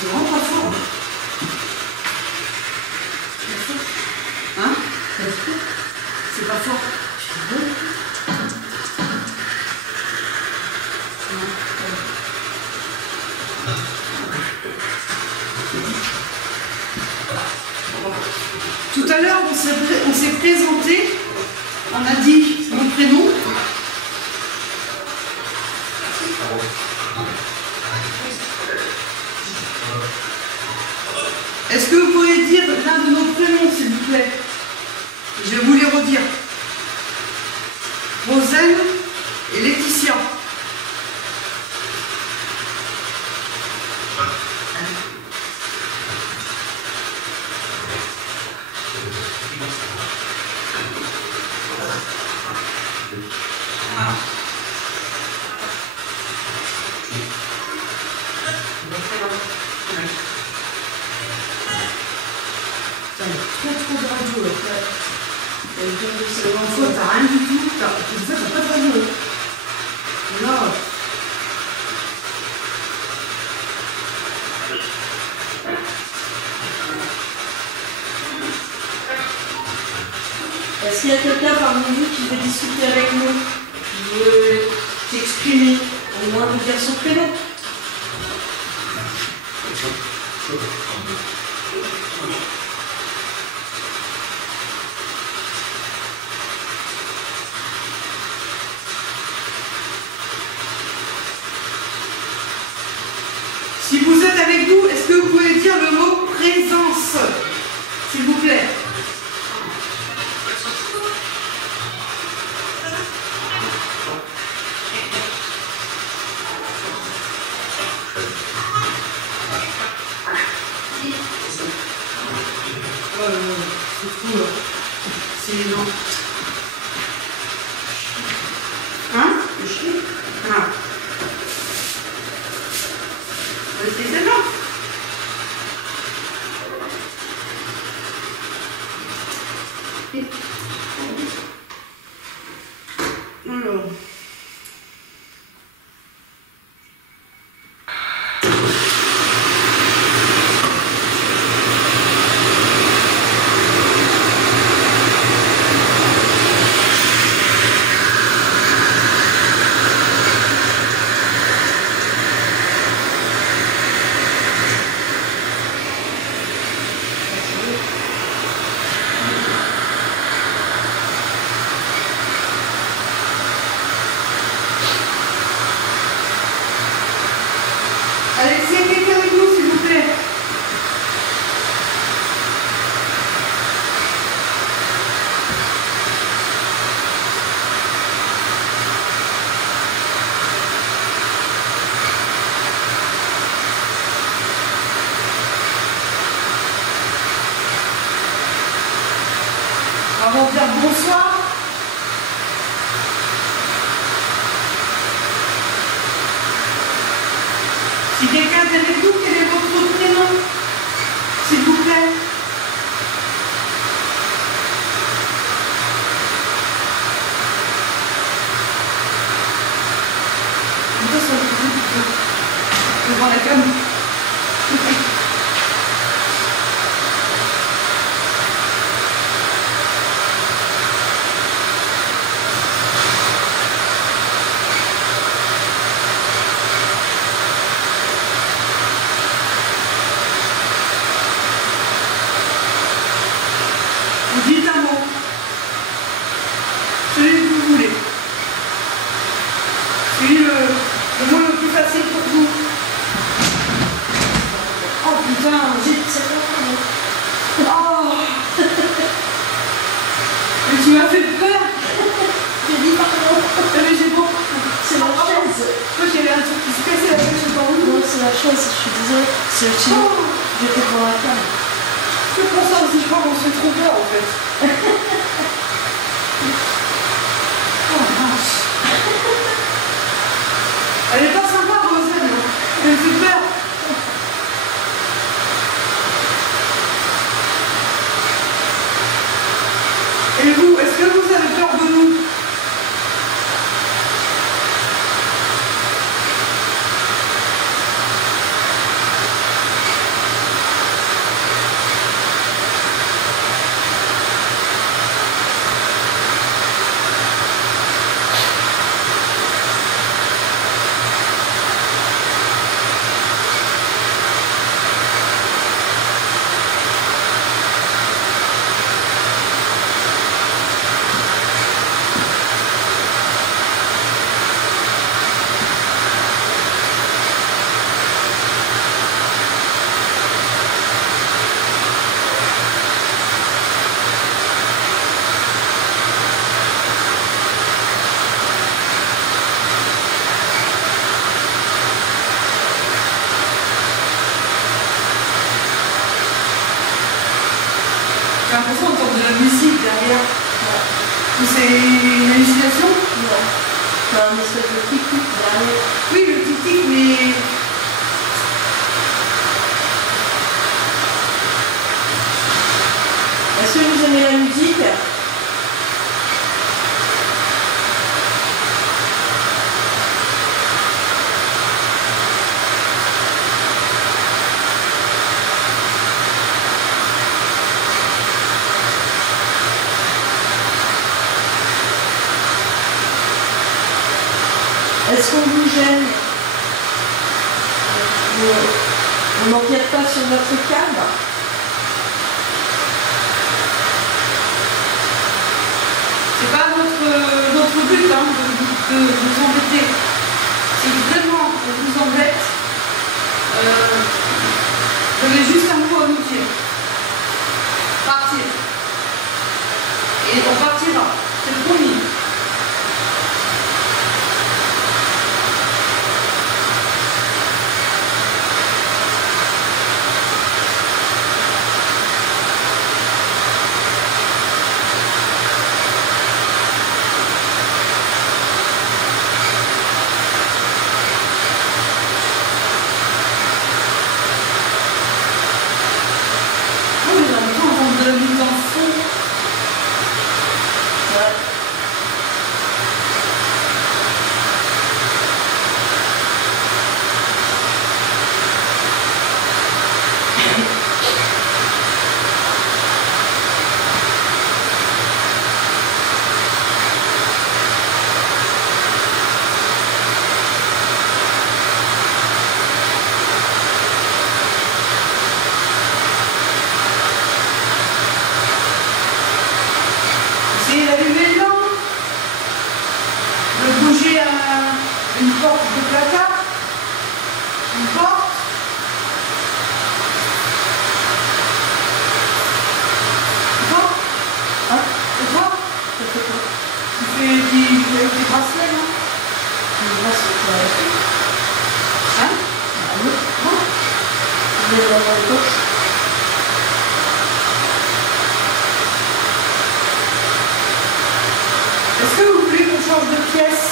C'est vraiment pas fort. Hein? C'est pas fort. Tout à l'heure, on s'est présenté, on a dit mon prénom. Est-ce que vous pourriez dire l'un de nos prénoms, s'il vous plaît? Je vais vous les redire. Roselle et Laetitia. Trop de radio là. En fait, t'as rien du tout. T'as pas de radio. Là. Est-ce qu'il y a quelqu'un parmi vous qui veut discuter avec nous, qui veut s'exprimer, au moins vous dire son prénom? silence, s'il vous plaît. C'est fou là. C'est énorme. Hein? Le chien? Ah. C'est énorme. Alors. Alexis, quelqu'un avec nous, s'il vous plaît. Avant de dire bonsoir. Si quelqu'un est avec vous, quel est votre prénom? S'il vous plaît. Devant la cam. Vous dites un mot. Celui que vous voulez. Celui le mot le plus facile pour vous. Oh putain, oh. Mais tu m'as fait peur. J'ai dit pardon. Mais j'ai bon. C'est la chaise. Moi j'avais un truc qui se cassait la tête, je sais pas où. Non, c'est la chaise, je suis désolée. C'est le chien. Oh. J'étais devant la table. C'est pour ça aussi, je crois qu'on se fait trop peur en fait. Oh la vache. Elle est pas sympa, Roselle. Hein. Elle me fait peur. Et vous, est-ce que vous avez peur de nous? J'ai l'impression d'entendre de la musique derrière. Ou c'est une hallucination? Non. C'est un espèce de tic-tic derrière. Oui, le tic-tic, mais... Est-ce que vous aimez la musique? Est-ce qu'on vous gêne? On n'empiète pas sur notre cadre? C'est pas notre but hein, de vous embêter. Si vraiment on vous embête, j'avais juste un mot à vous dire. bouger une porte de placard. Une porte. Et toi? Hein? Et toi? Ça fait quoi? Tu fais des bracelets, non? Des bracelets pour la fille. Hein? Ah oui. Bon. Je vais dans la poche. Est-ce que vous voulez qu'on change de pièce?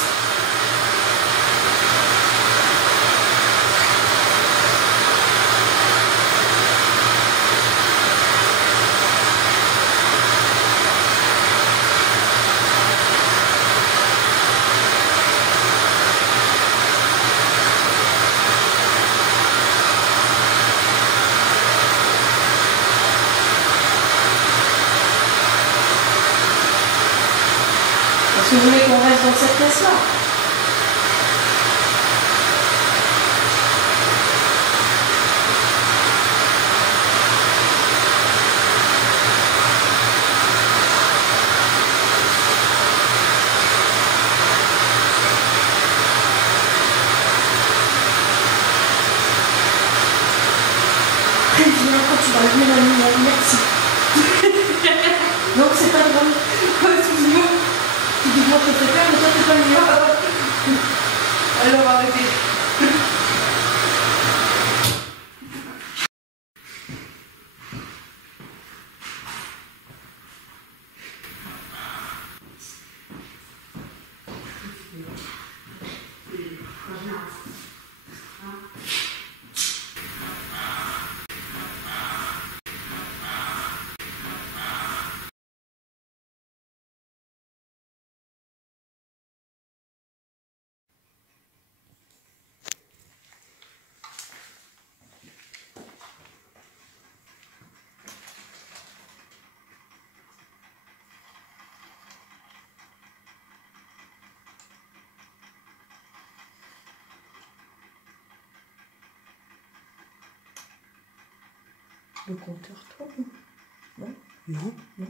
Est-ce que vous voulez qu'on reste dans cette pièce-là? Très bien, quand tu vas allumer la lumière, merci. Donc c'est pas grave. Excuse-moi. Tu dis moi que t'es peur, mais toi t'es pas le mien. Alors arrêtez. Le compteur tourne. Non? Non. Non.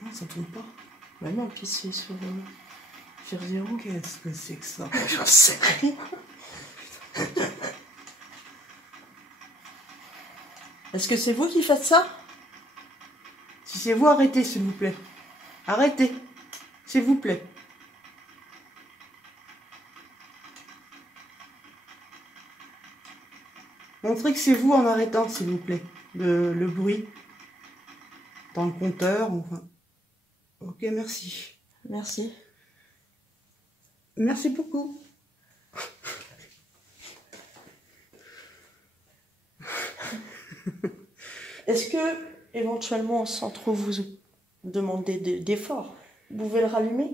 Non, ça tourne pas. Bah non, puis c'est sur 0. Qu'est-ce que c'est que ça? J'en sais rien. Est-ce que c'est vous qui faites ça? Si c'est vous, arrêtez, s'il vous plaît. Arrêtez, s'il vous plaît. Montrez que c'est vous en arrêtant, s'il vous plaît, le bruit dans le compteur. Enfin. Ok, merci. Merci. Merci beaucoup. Est-ce que, éventuellement, sans trop vous demander d'efforts, vous pouvez le rallumer?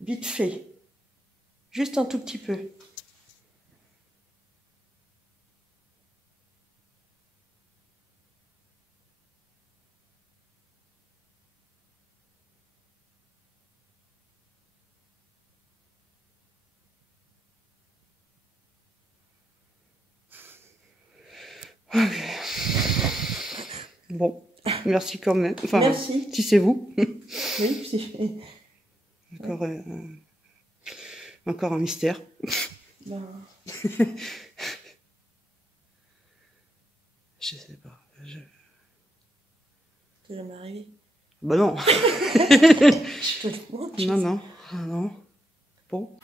Vite fait. Juste un tout petit peu. Bon, merci quand même. Enfin, Merci. si c'est vous. Oui, si. Encore un mystère. Ben, Je sais pas. c'est jamais arrivé. Bah non. Je te le demande. Non, non. Ah non. Bon.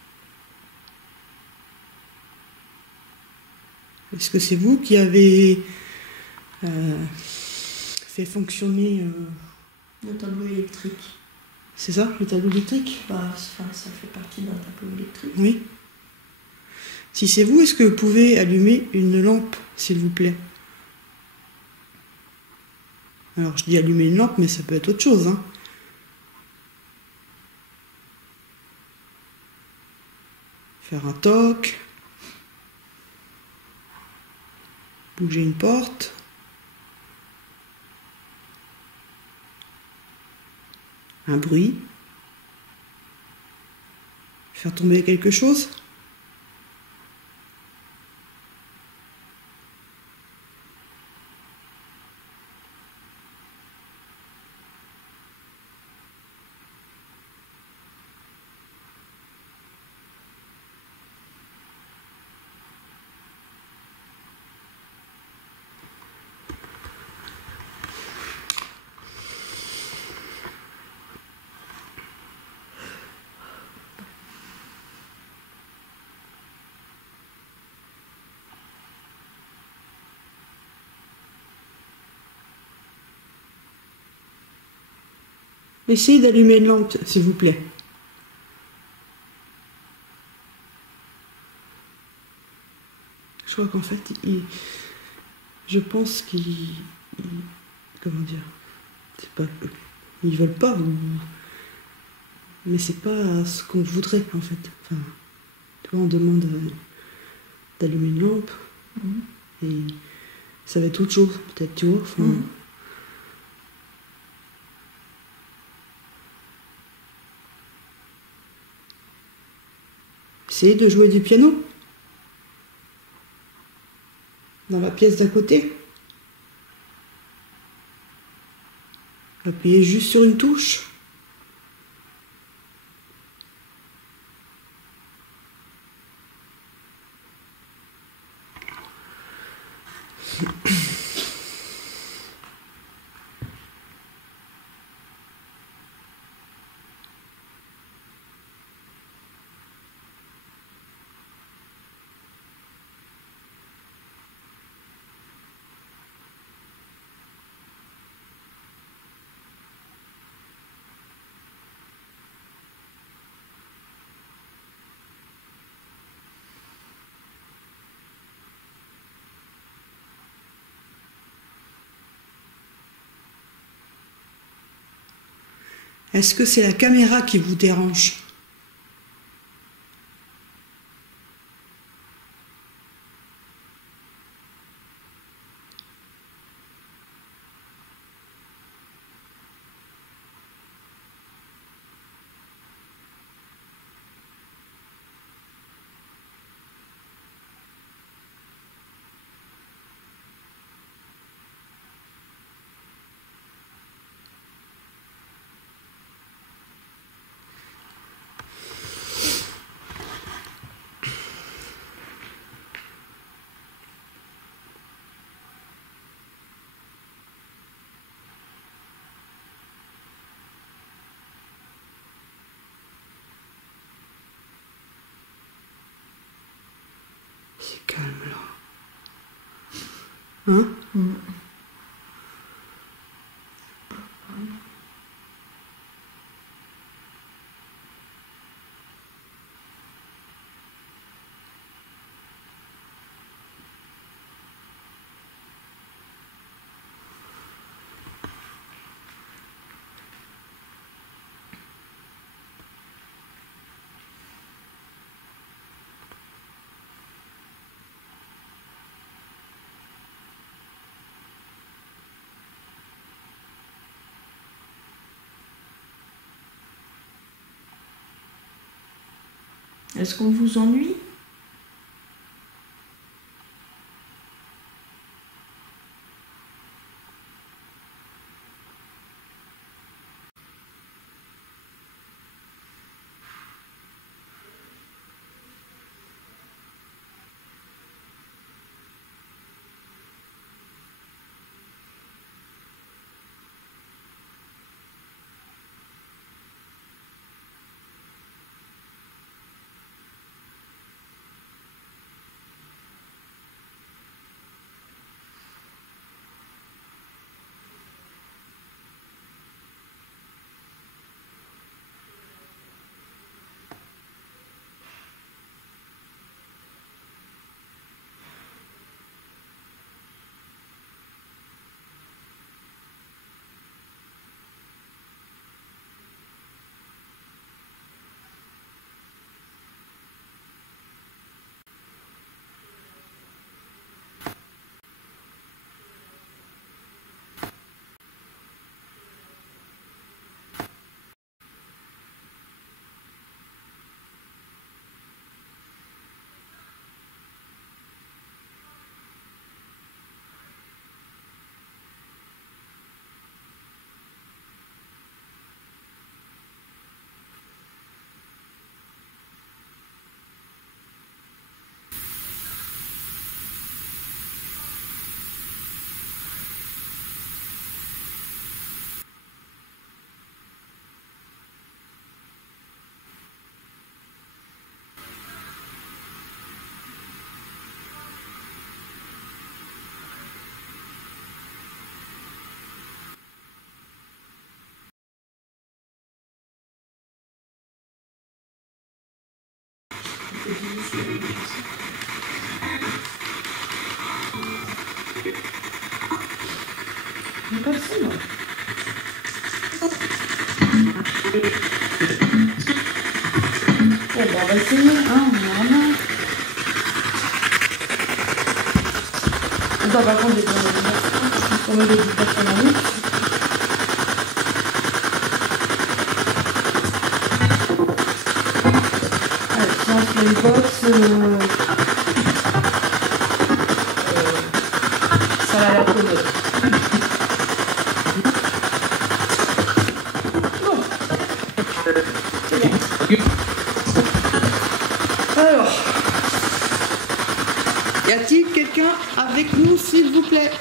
Est-ce que c'est vous qui avez fait fonctionner... Le tableau électrique. C'est ça, le tableau électrique? Bah, enfin, ça fait partie d'un tableau électrique. Oui. Si c'est vous, est-ce que vous pouvez allumer une lampe, s'il vous plaît? Alors, je dis allumer une lampe, mais ça peut être autre chose, hein. Faire un toc. Bouger une porte. Un bruit? Faire tomber quelque chose? Essayez d'allumer une lampe, s'il vous plaît. Je crois qu'en fait, je pense qu'ils... Comment dire? C'est pas... Ils veulent pas, mais c'est pas ce qu'on voudrait, en fait. Enfin, tu vois, on demande d'allumer une lampe, et ça va être autre chose, peut-être, tu vois. Enfin, essayez de jouer du piano dans la pièce d'à côté. Appuyez juste sur une touche. Est-ce que c'est la caméra qui vous dérange? C'est calme là. Hein? Est-ce qu'on vous ennuie? J'ai pas le son, moi. Bon, bah, on va essayer, hein, on va par contre des on met des dictations en ligne. Allez, si on se met une box, ça va la commode. Bon. C'est bien. Alors, y a-t-il quelqu'un avec nous, s'il vous plaît?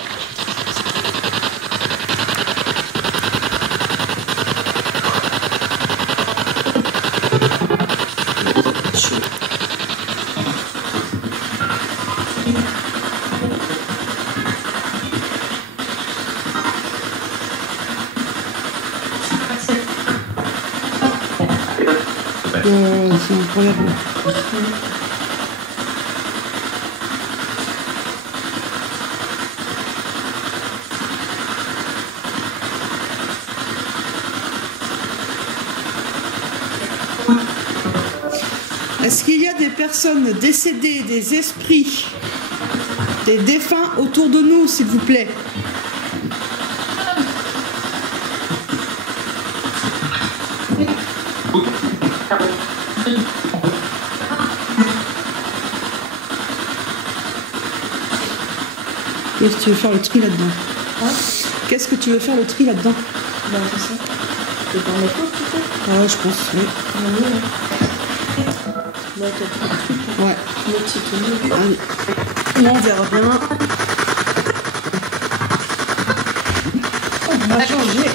C'est incroyable. Est-ce qu'il y a des personnes décédées, des esprits, des défunts autour de nous, s'il vous plaît? Qu'est-ce que tu veux faire le tri là-dedans? Hein? Qu'est-ce que tu veux faire le tri là-dedans? Ben, c'est ça. C'est dans les poches, peut-être? Ah, je pense, oui. Là, t'as trop de trucs. Ouais. Notre petit tonneau. Allez. On verra bien. On va changer.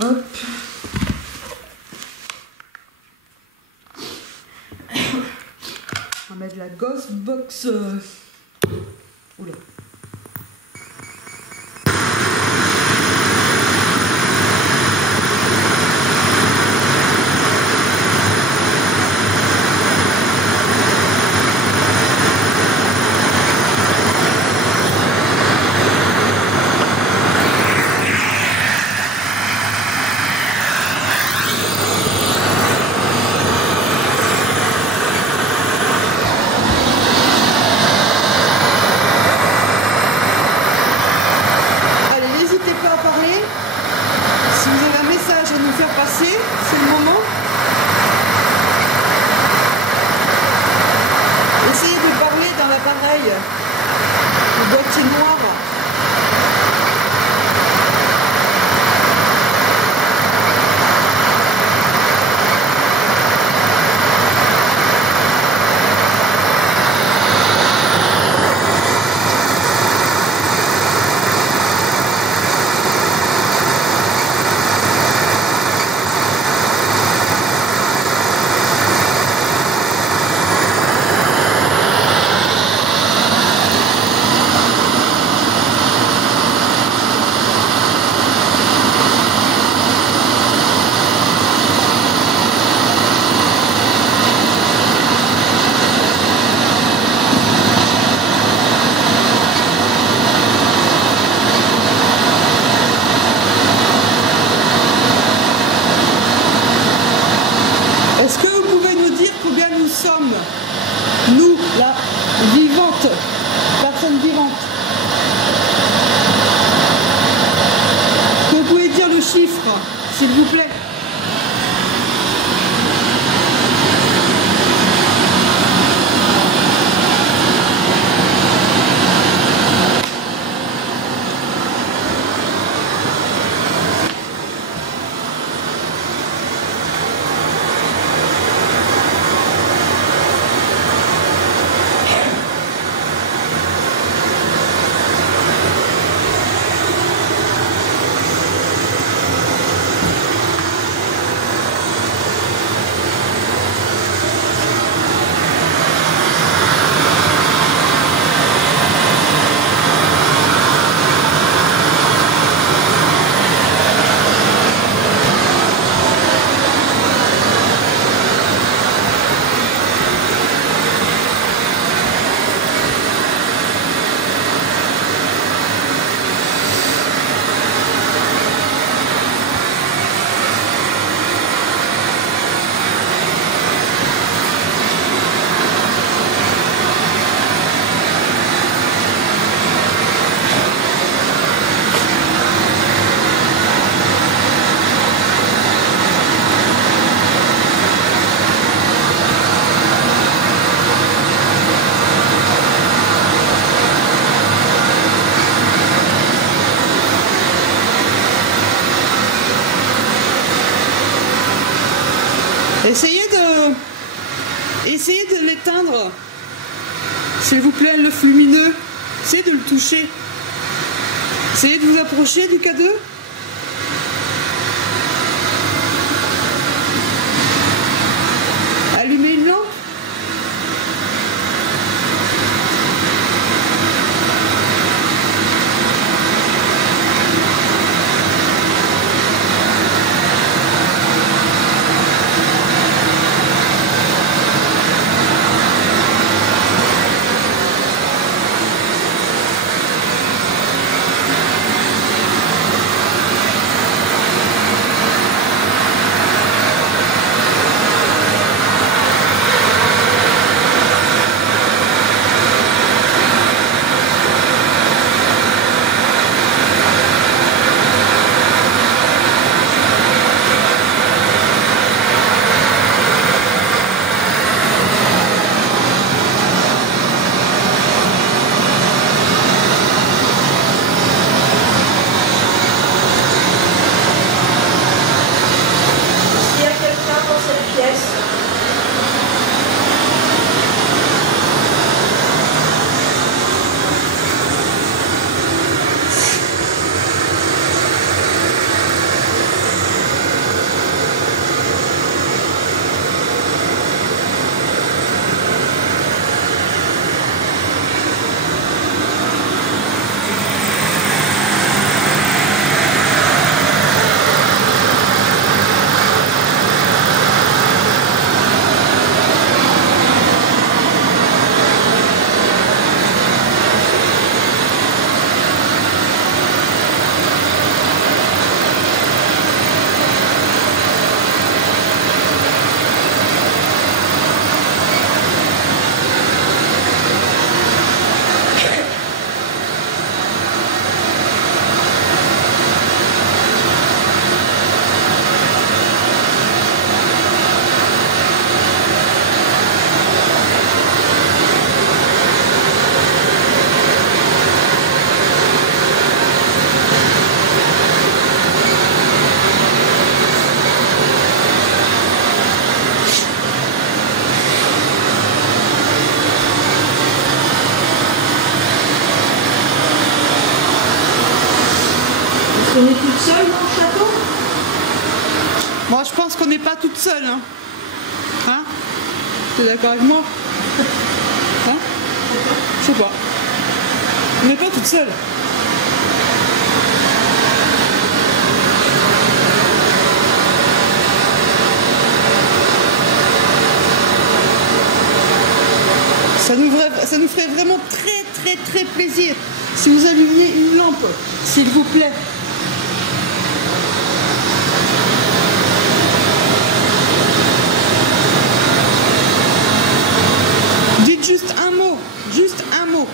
Hop. On va mettre la Ghost Box. Oula. Le boîtier noir. Nous, la vivante, personne vivante. Est-ce que vous pouvez dire le chiffre, s'il vous plaît? Essayez de l'éteindre. S'il vous plaît, l'œuf lumineux. Essayez de le toucher. Essayez de vous approcher du K2. Allumez une lampe. On est toute seule dans le château? Moi, je pense qu'on n'est pas toute seule. Hein, T'es d'accord avec moi? Hein? Je sais pas. On n'est pas toute seule. Ça nous ferait vraiment très plaisir si vous allumiez une lampe, s'il vous plaît. Dites juste un mot, juste un mot.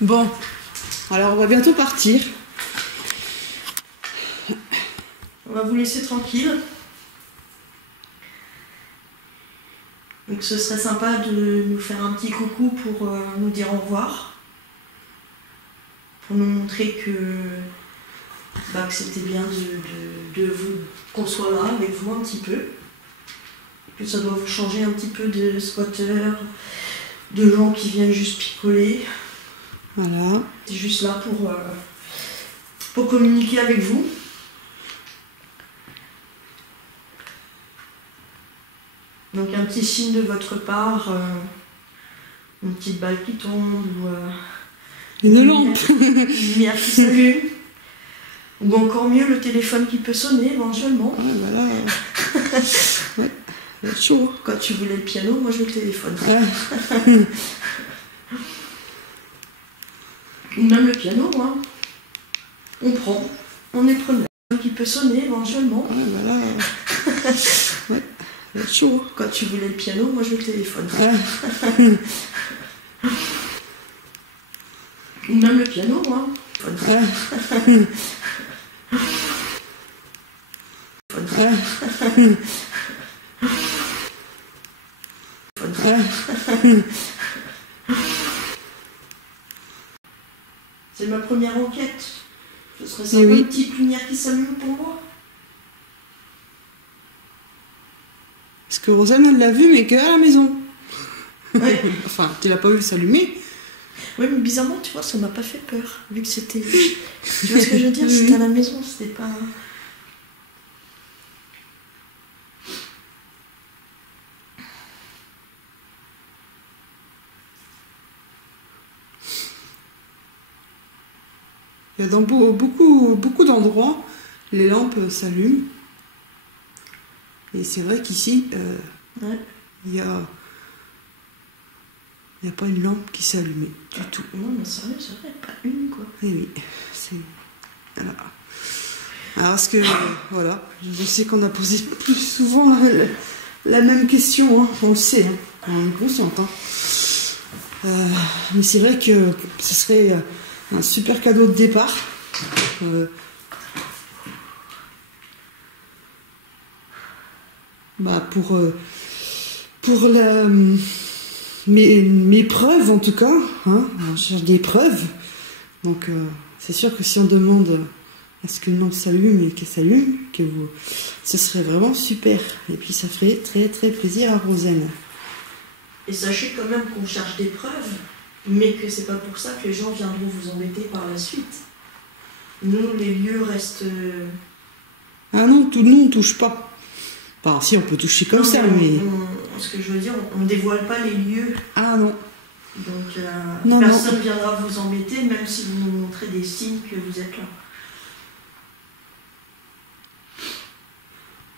Bon, alors on va bientôt partir. On va vous laisser tranquille. Donc ce serait sympa de nous faire un petit coucou pour nous dire au revoir. Pour nous montrer que c'était bien de vous, qu'on soit là avec vous un petit peu. Que ça doit vous changer un petit peu de squatteurs, de gens qui viennent juste picoler. Voilà. C'est juste là pour communiquer avec vous. Donc un petit signe de votre part, une petite balle qui tombe, ou une lampe, une lumière qui s'allume, ou encore mieux le téléphone qui peut sonner éventuellement. Ouais, voilà. Ouais, c'est chaud. Quand tu voulais le piano, moi je veux le téléphone. Ouais. Ou même le piano, hein. On prend, on est preneur. Qui peut sonner éventuellement. Ouais, voilà. Ouais. C'est chaud. Quand tu voulais le piano, moi je veux le téléphone. Ouais. Ou même le piano, hein. Ouais. Ouais. Ouais. C'est ma première enquête. Ce serait Eh sympa, oui. une petite lumière qui s'allume pour moi. Parce que Rosanne, elle l'a vu, mais qu'à la maison. Ouais. Enfin, tu l'as pas vu s'allumer. Oui, mais bizarrement, tu vois, ça m'a pas fait peur. Vu que c'était. Tu vois ce que je veux dire? C'était à la maison, c'était pas. Il y a dans beaucoup d'endroits, les lampes s'allument. Et c'est vrai qu'ici, Ouais. il n'y a pas une lampe qui s'est allumée du tout. Non, mais sérieux, c'est vrai, pas une, quoi. Et oui, c'est... Voilà. Alors, parce que, voilà, je sais qu'on a posé plus souvent la même question, hein, on le sait, hein, on est consciente. Hein. Mais c'est vrai que ce serait un super cadeau de départ. Pour mes preuves, en tout cas, hein, on cherche des preuves. Donc, c'est sûr que si on demande à ce qu'une lampe s'allume et qu'elle s'allume, ce serait vraiment super. Et puis, ça ferait très très plaisir à Rosanne. Et sachez quand même qu'on cherche des preuves, mais que c'est pas pour ça que les gens viendront vous embêter par la suite. Nous, les lieux restent. Ah non, nous on touche pas. Enfin, si on peut toucher comme Non, ça, mais. Ce que je veux dire, on ne dévoile pas les lieux. Ah non. Donc, Non, personne ne viendra vous embêter, même si vous nous montrez des signes que vous êtes là.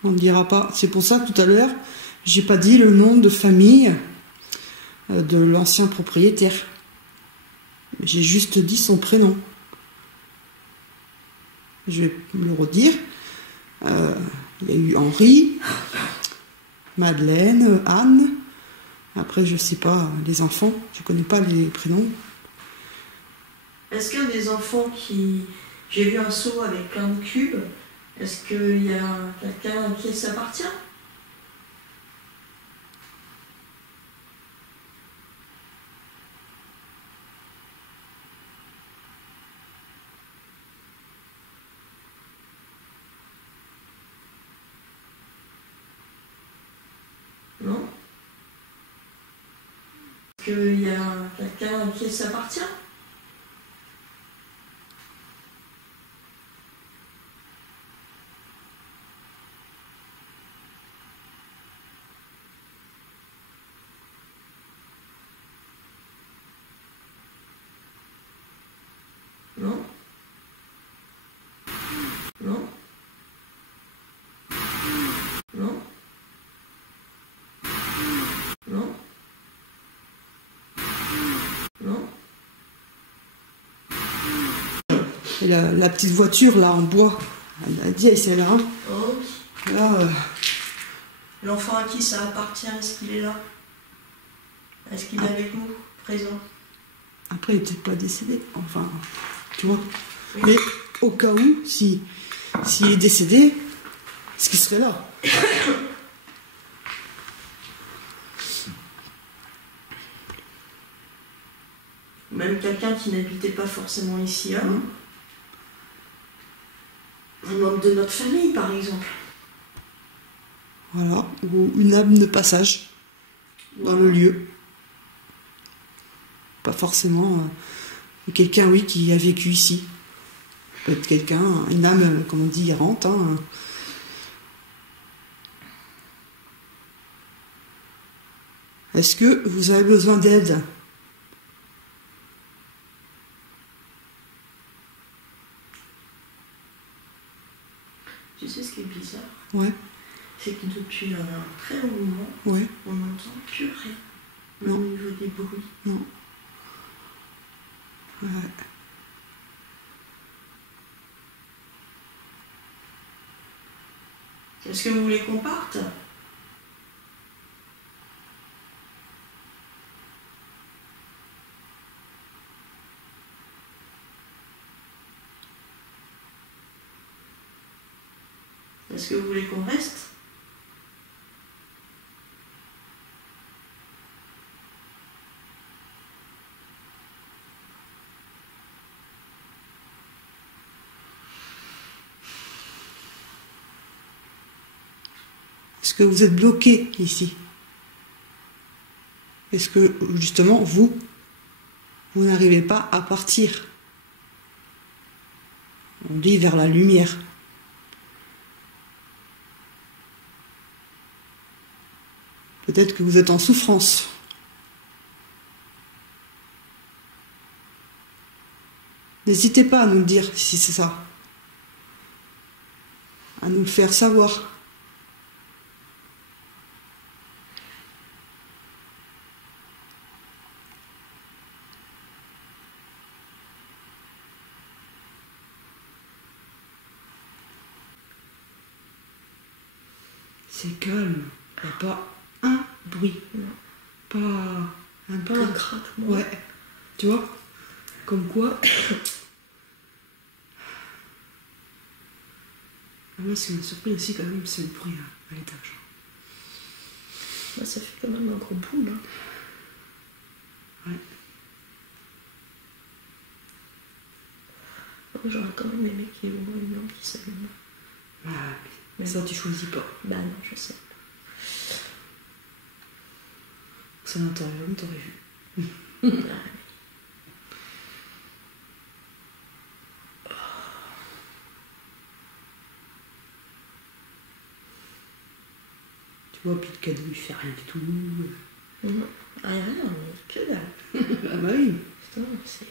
On ne dira pas. C'est pour ça, tout à l'heure, j'ai pas dit le nom de famille de l'ancien propriétaire. J'ai juste dit son prénom. Je vais le redire. Il y a eu Henri, Madeleine, Anne. Après, je sais pas, les enfants, je connais pas les prénoms. Est-ce qu'il y a des enfants qui... J'ai vu un seau avec plein de cubes. Est-ce qu'il y a quelqu'un à qui ça appartient? Non? Est-ce qu'il y a quelqu'un à qui ça appartient? Non? Non? Non? Non? Non? Et la petite voiture là en bois, elle a dit, c'est là. Hein. Oh. Là, L'enfant à qui ça appartient, est-ce qu'il est là? Est-ce qu'il est avec nous, présent? Après, il n'est peut-être pas décédé. Enfin, tu vois. Mais au cas où, s'il est décédé, est-ce qu'il serait là? Même quelqu'un qui n'habitait pas forcément ici, hein. Un membre de notre famille, par exemple. Voilà, ou une âme de passage dans le lieu. Pas forcément quelqu'un, oui, qui a vécu ici. Peut-être quelqu'un, une âme, comme on dit, errante. Hein. Est-ce que vous avez besoin d'aide? Tu sais ce qui est bizarre? Ouais. C'est que depuis un très long moment, Ouais. on n'entend plus rien. Non. Au niveau des bruits. Non. Ouais. Est-ce que vous voulez qu'on parte? Est-ce que vous voulez qu'on reste? Est-ce que vous êtes bloqué ici? Est-ce que, justement, vous n'arrivez pas à partir? On dit vers la lumière. Peut-être que vous êtes en souffrance. N'hésitez pas à nous le dire si c'est ça. À nous le faire savoir. C'est calme. Il n'y a pas un bruit. Non. Pas un Pas un craquement. Ouais. Tu vois? Comme quoi. Moi, ce qui m'a surpris aussi, quand même, c'est le bruit à l'étage. Bah, ça fait quand même un gros boom. Hein. Ouais. J'aurais quand même aimé qu'il y ait au moins une lampe qui s'allume. Ah, Mais ça, tu choisis pas. bah non, je sais. C'est l'intérieur, t'aurais vu. Ouais. Tu vois, puis le cadeau, il fait rien du tout. Rien, mais que dalle. Ah bah oui. Putain, c'est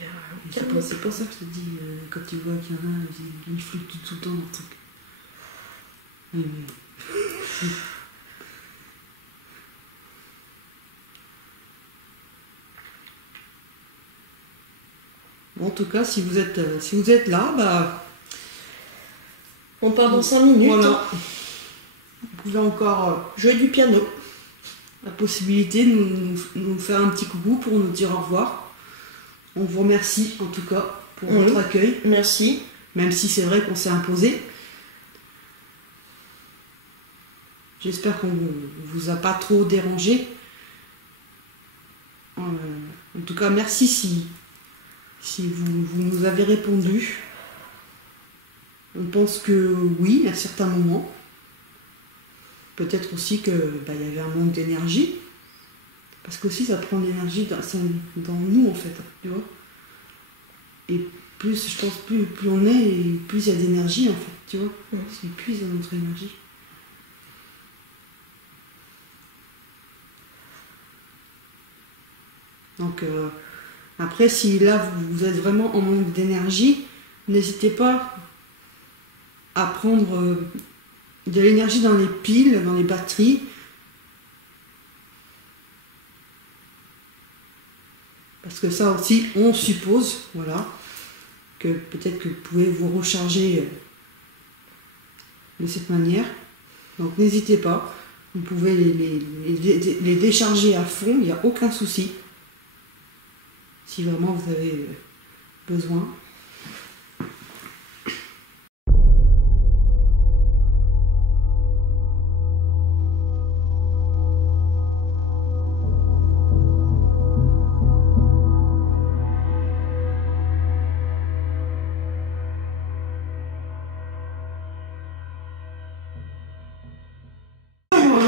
C'est pour ça que je te dis, quand tu vois qu'il y en a, ils flottent tout le temps dans le truc. Oui, oui. Bon, en tout cas, si vous êtes là, bah, on part dans 5 minutes. voilà. Vous pouvez encore Jouer du piano. la possibilité de nous faire un petit coucou pour nous dire au revoir. On vous remercie en tout cas pour votre accueil, Merci. même si c'est vrai qu'on s'est imposé. J'espère qu'on vous a pas trop dérangé. En tout cas, merci si vous nous avez répondu. On pense que oui, à certains moments. Peut-être aussi que y avait un manque d'énergie. Parce qu'aussi ça prend de l'énergie dans nous en fait, tu vois. Et plus, je pense, plus on est, et plus il y a d'énergie en fait, tu vois. Parce qu'il puise dans notre énergie. Donc après, si là vous êtes vraiment en manque d'énergie, n'hésitez pas à prendre de l'énergie dans les piles, dans les batteries. Parce que ça aussi, on suppose, voilà, que peut-être que vous pouvez vous recharger de cette manière. Donc n'hésitez pas, vous pouvez les décharger à fond, il n'y a aucun souci. si vraiment vous avez besoin.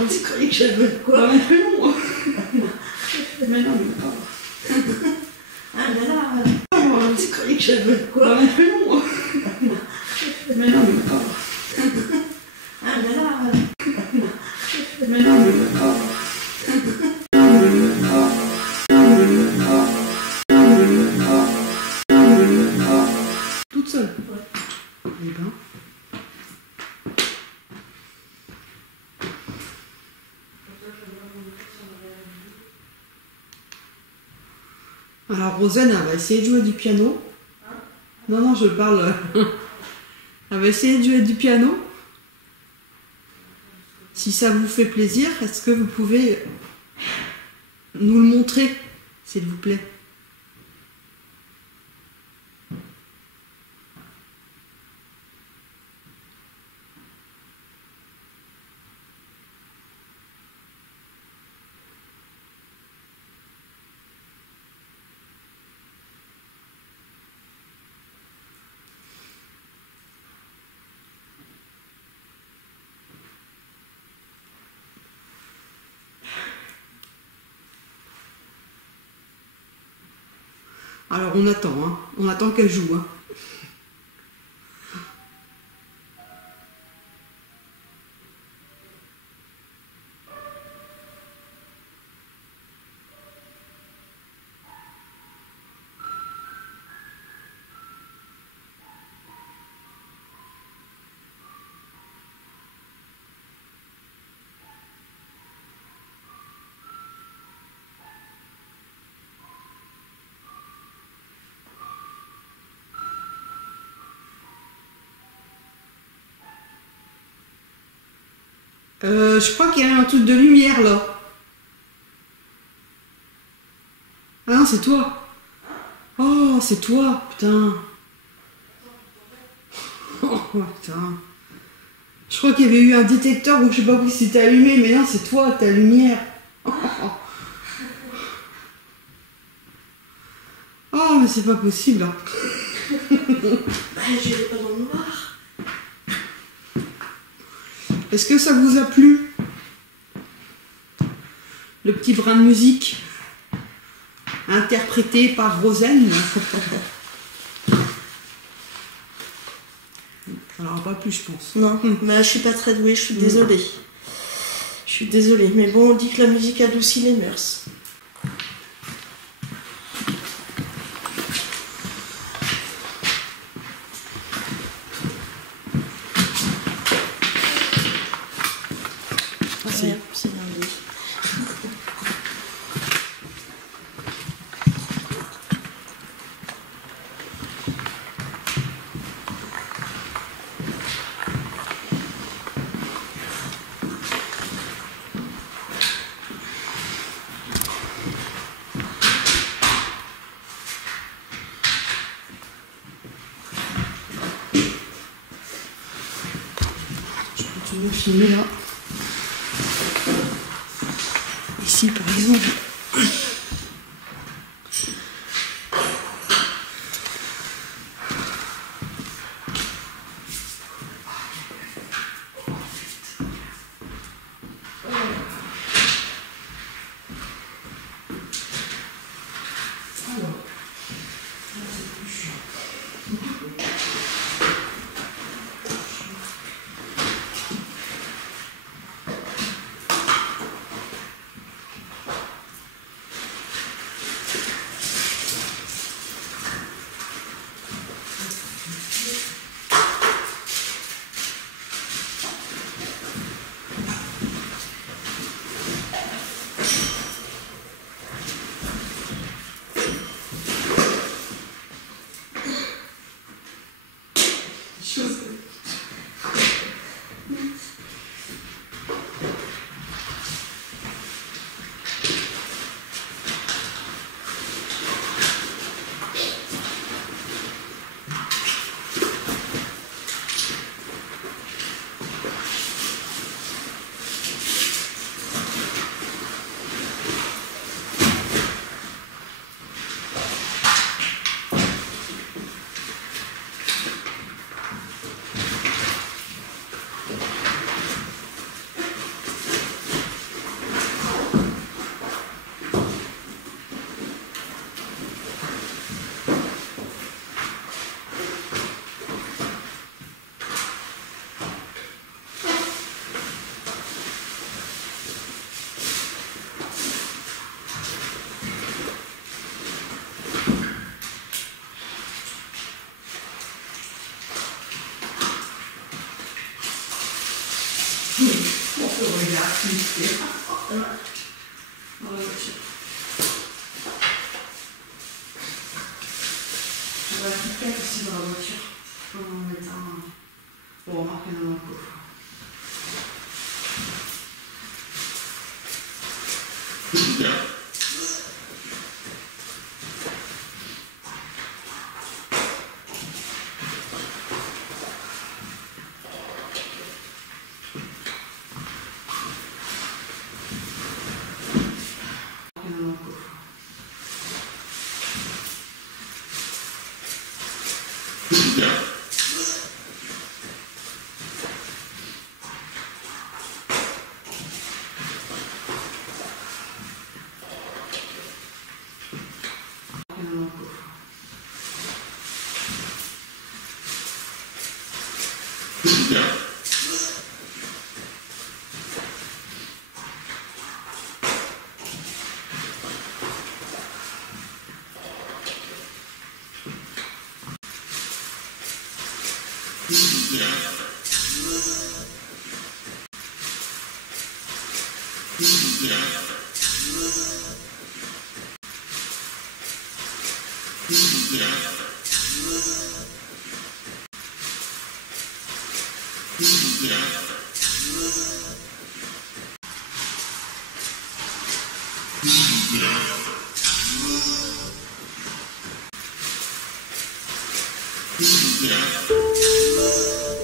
Tu croyais que j'avais quoi? Mon prénom. Mais non, mais pas. Ah mais là, tu croyais que j'avais quoi? Mon prénom. Mais non, mais pas. Ah mais là, Mais non, mais pas. Toute seule. Eh ben. Alors Rosanne, elle va essayer de jouer du piano. Non, non, je parle. Elle va essayer de jouer du piano. Si ça vous fait plaisir, est-ce que vous pouvez nous le montrer, s'il vous plaît? Alors on attend, hein. On attend qu'elle joue. Hein. Je crois qu'il y a un truc de lumière là. Ah non, c'est toi. Oh, c'est toi, putain. Oh, putain. Je crois qu'il y avait eu un détecteur ou je sais pas où c'était allumé, mais non, c'est toi, ta lumière. Oh, mais c'est pas possible. Hein. bah je vais pas dans le noir. Est-ce que ça vous a plu? Le petit brin de musique interprété par Rosanne. Alors pas plus, je pense. Non, mais je suis pas très douée, je suis désolée. Je suis désolée, mais bon, on dit que la musique adoucit les mœurs. Merci. C'est bien dit. Je continue de filmer là. Ici par exemple. mystère. Dans la voiture. On va tout mettre aussi dans la voiture. Je peux en mettre un. Bon, remarquez dans le coffre. Yeah.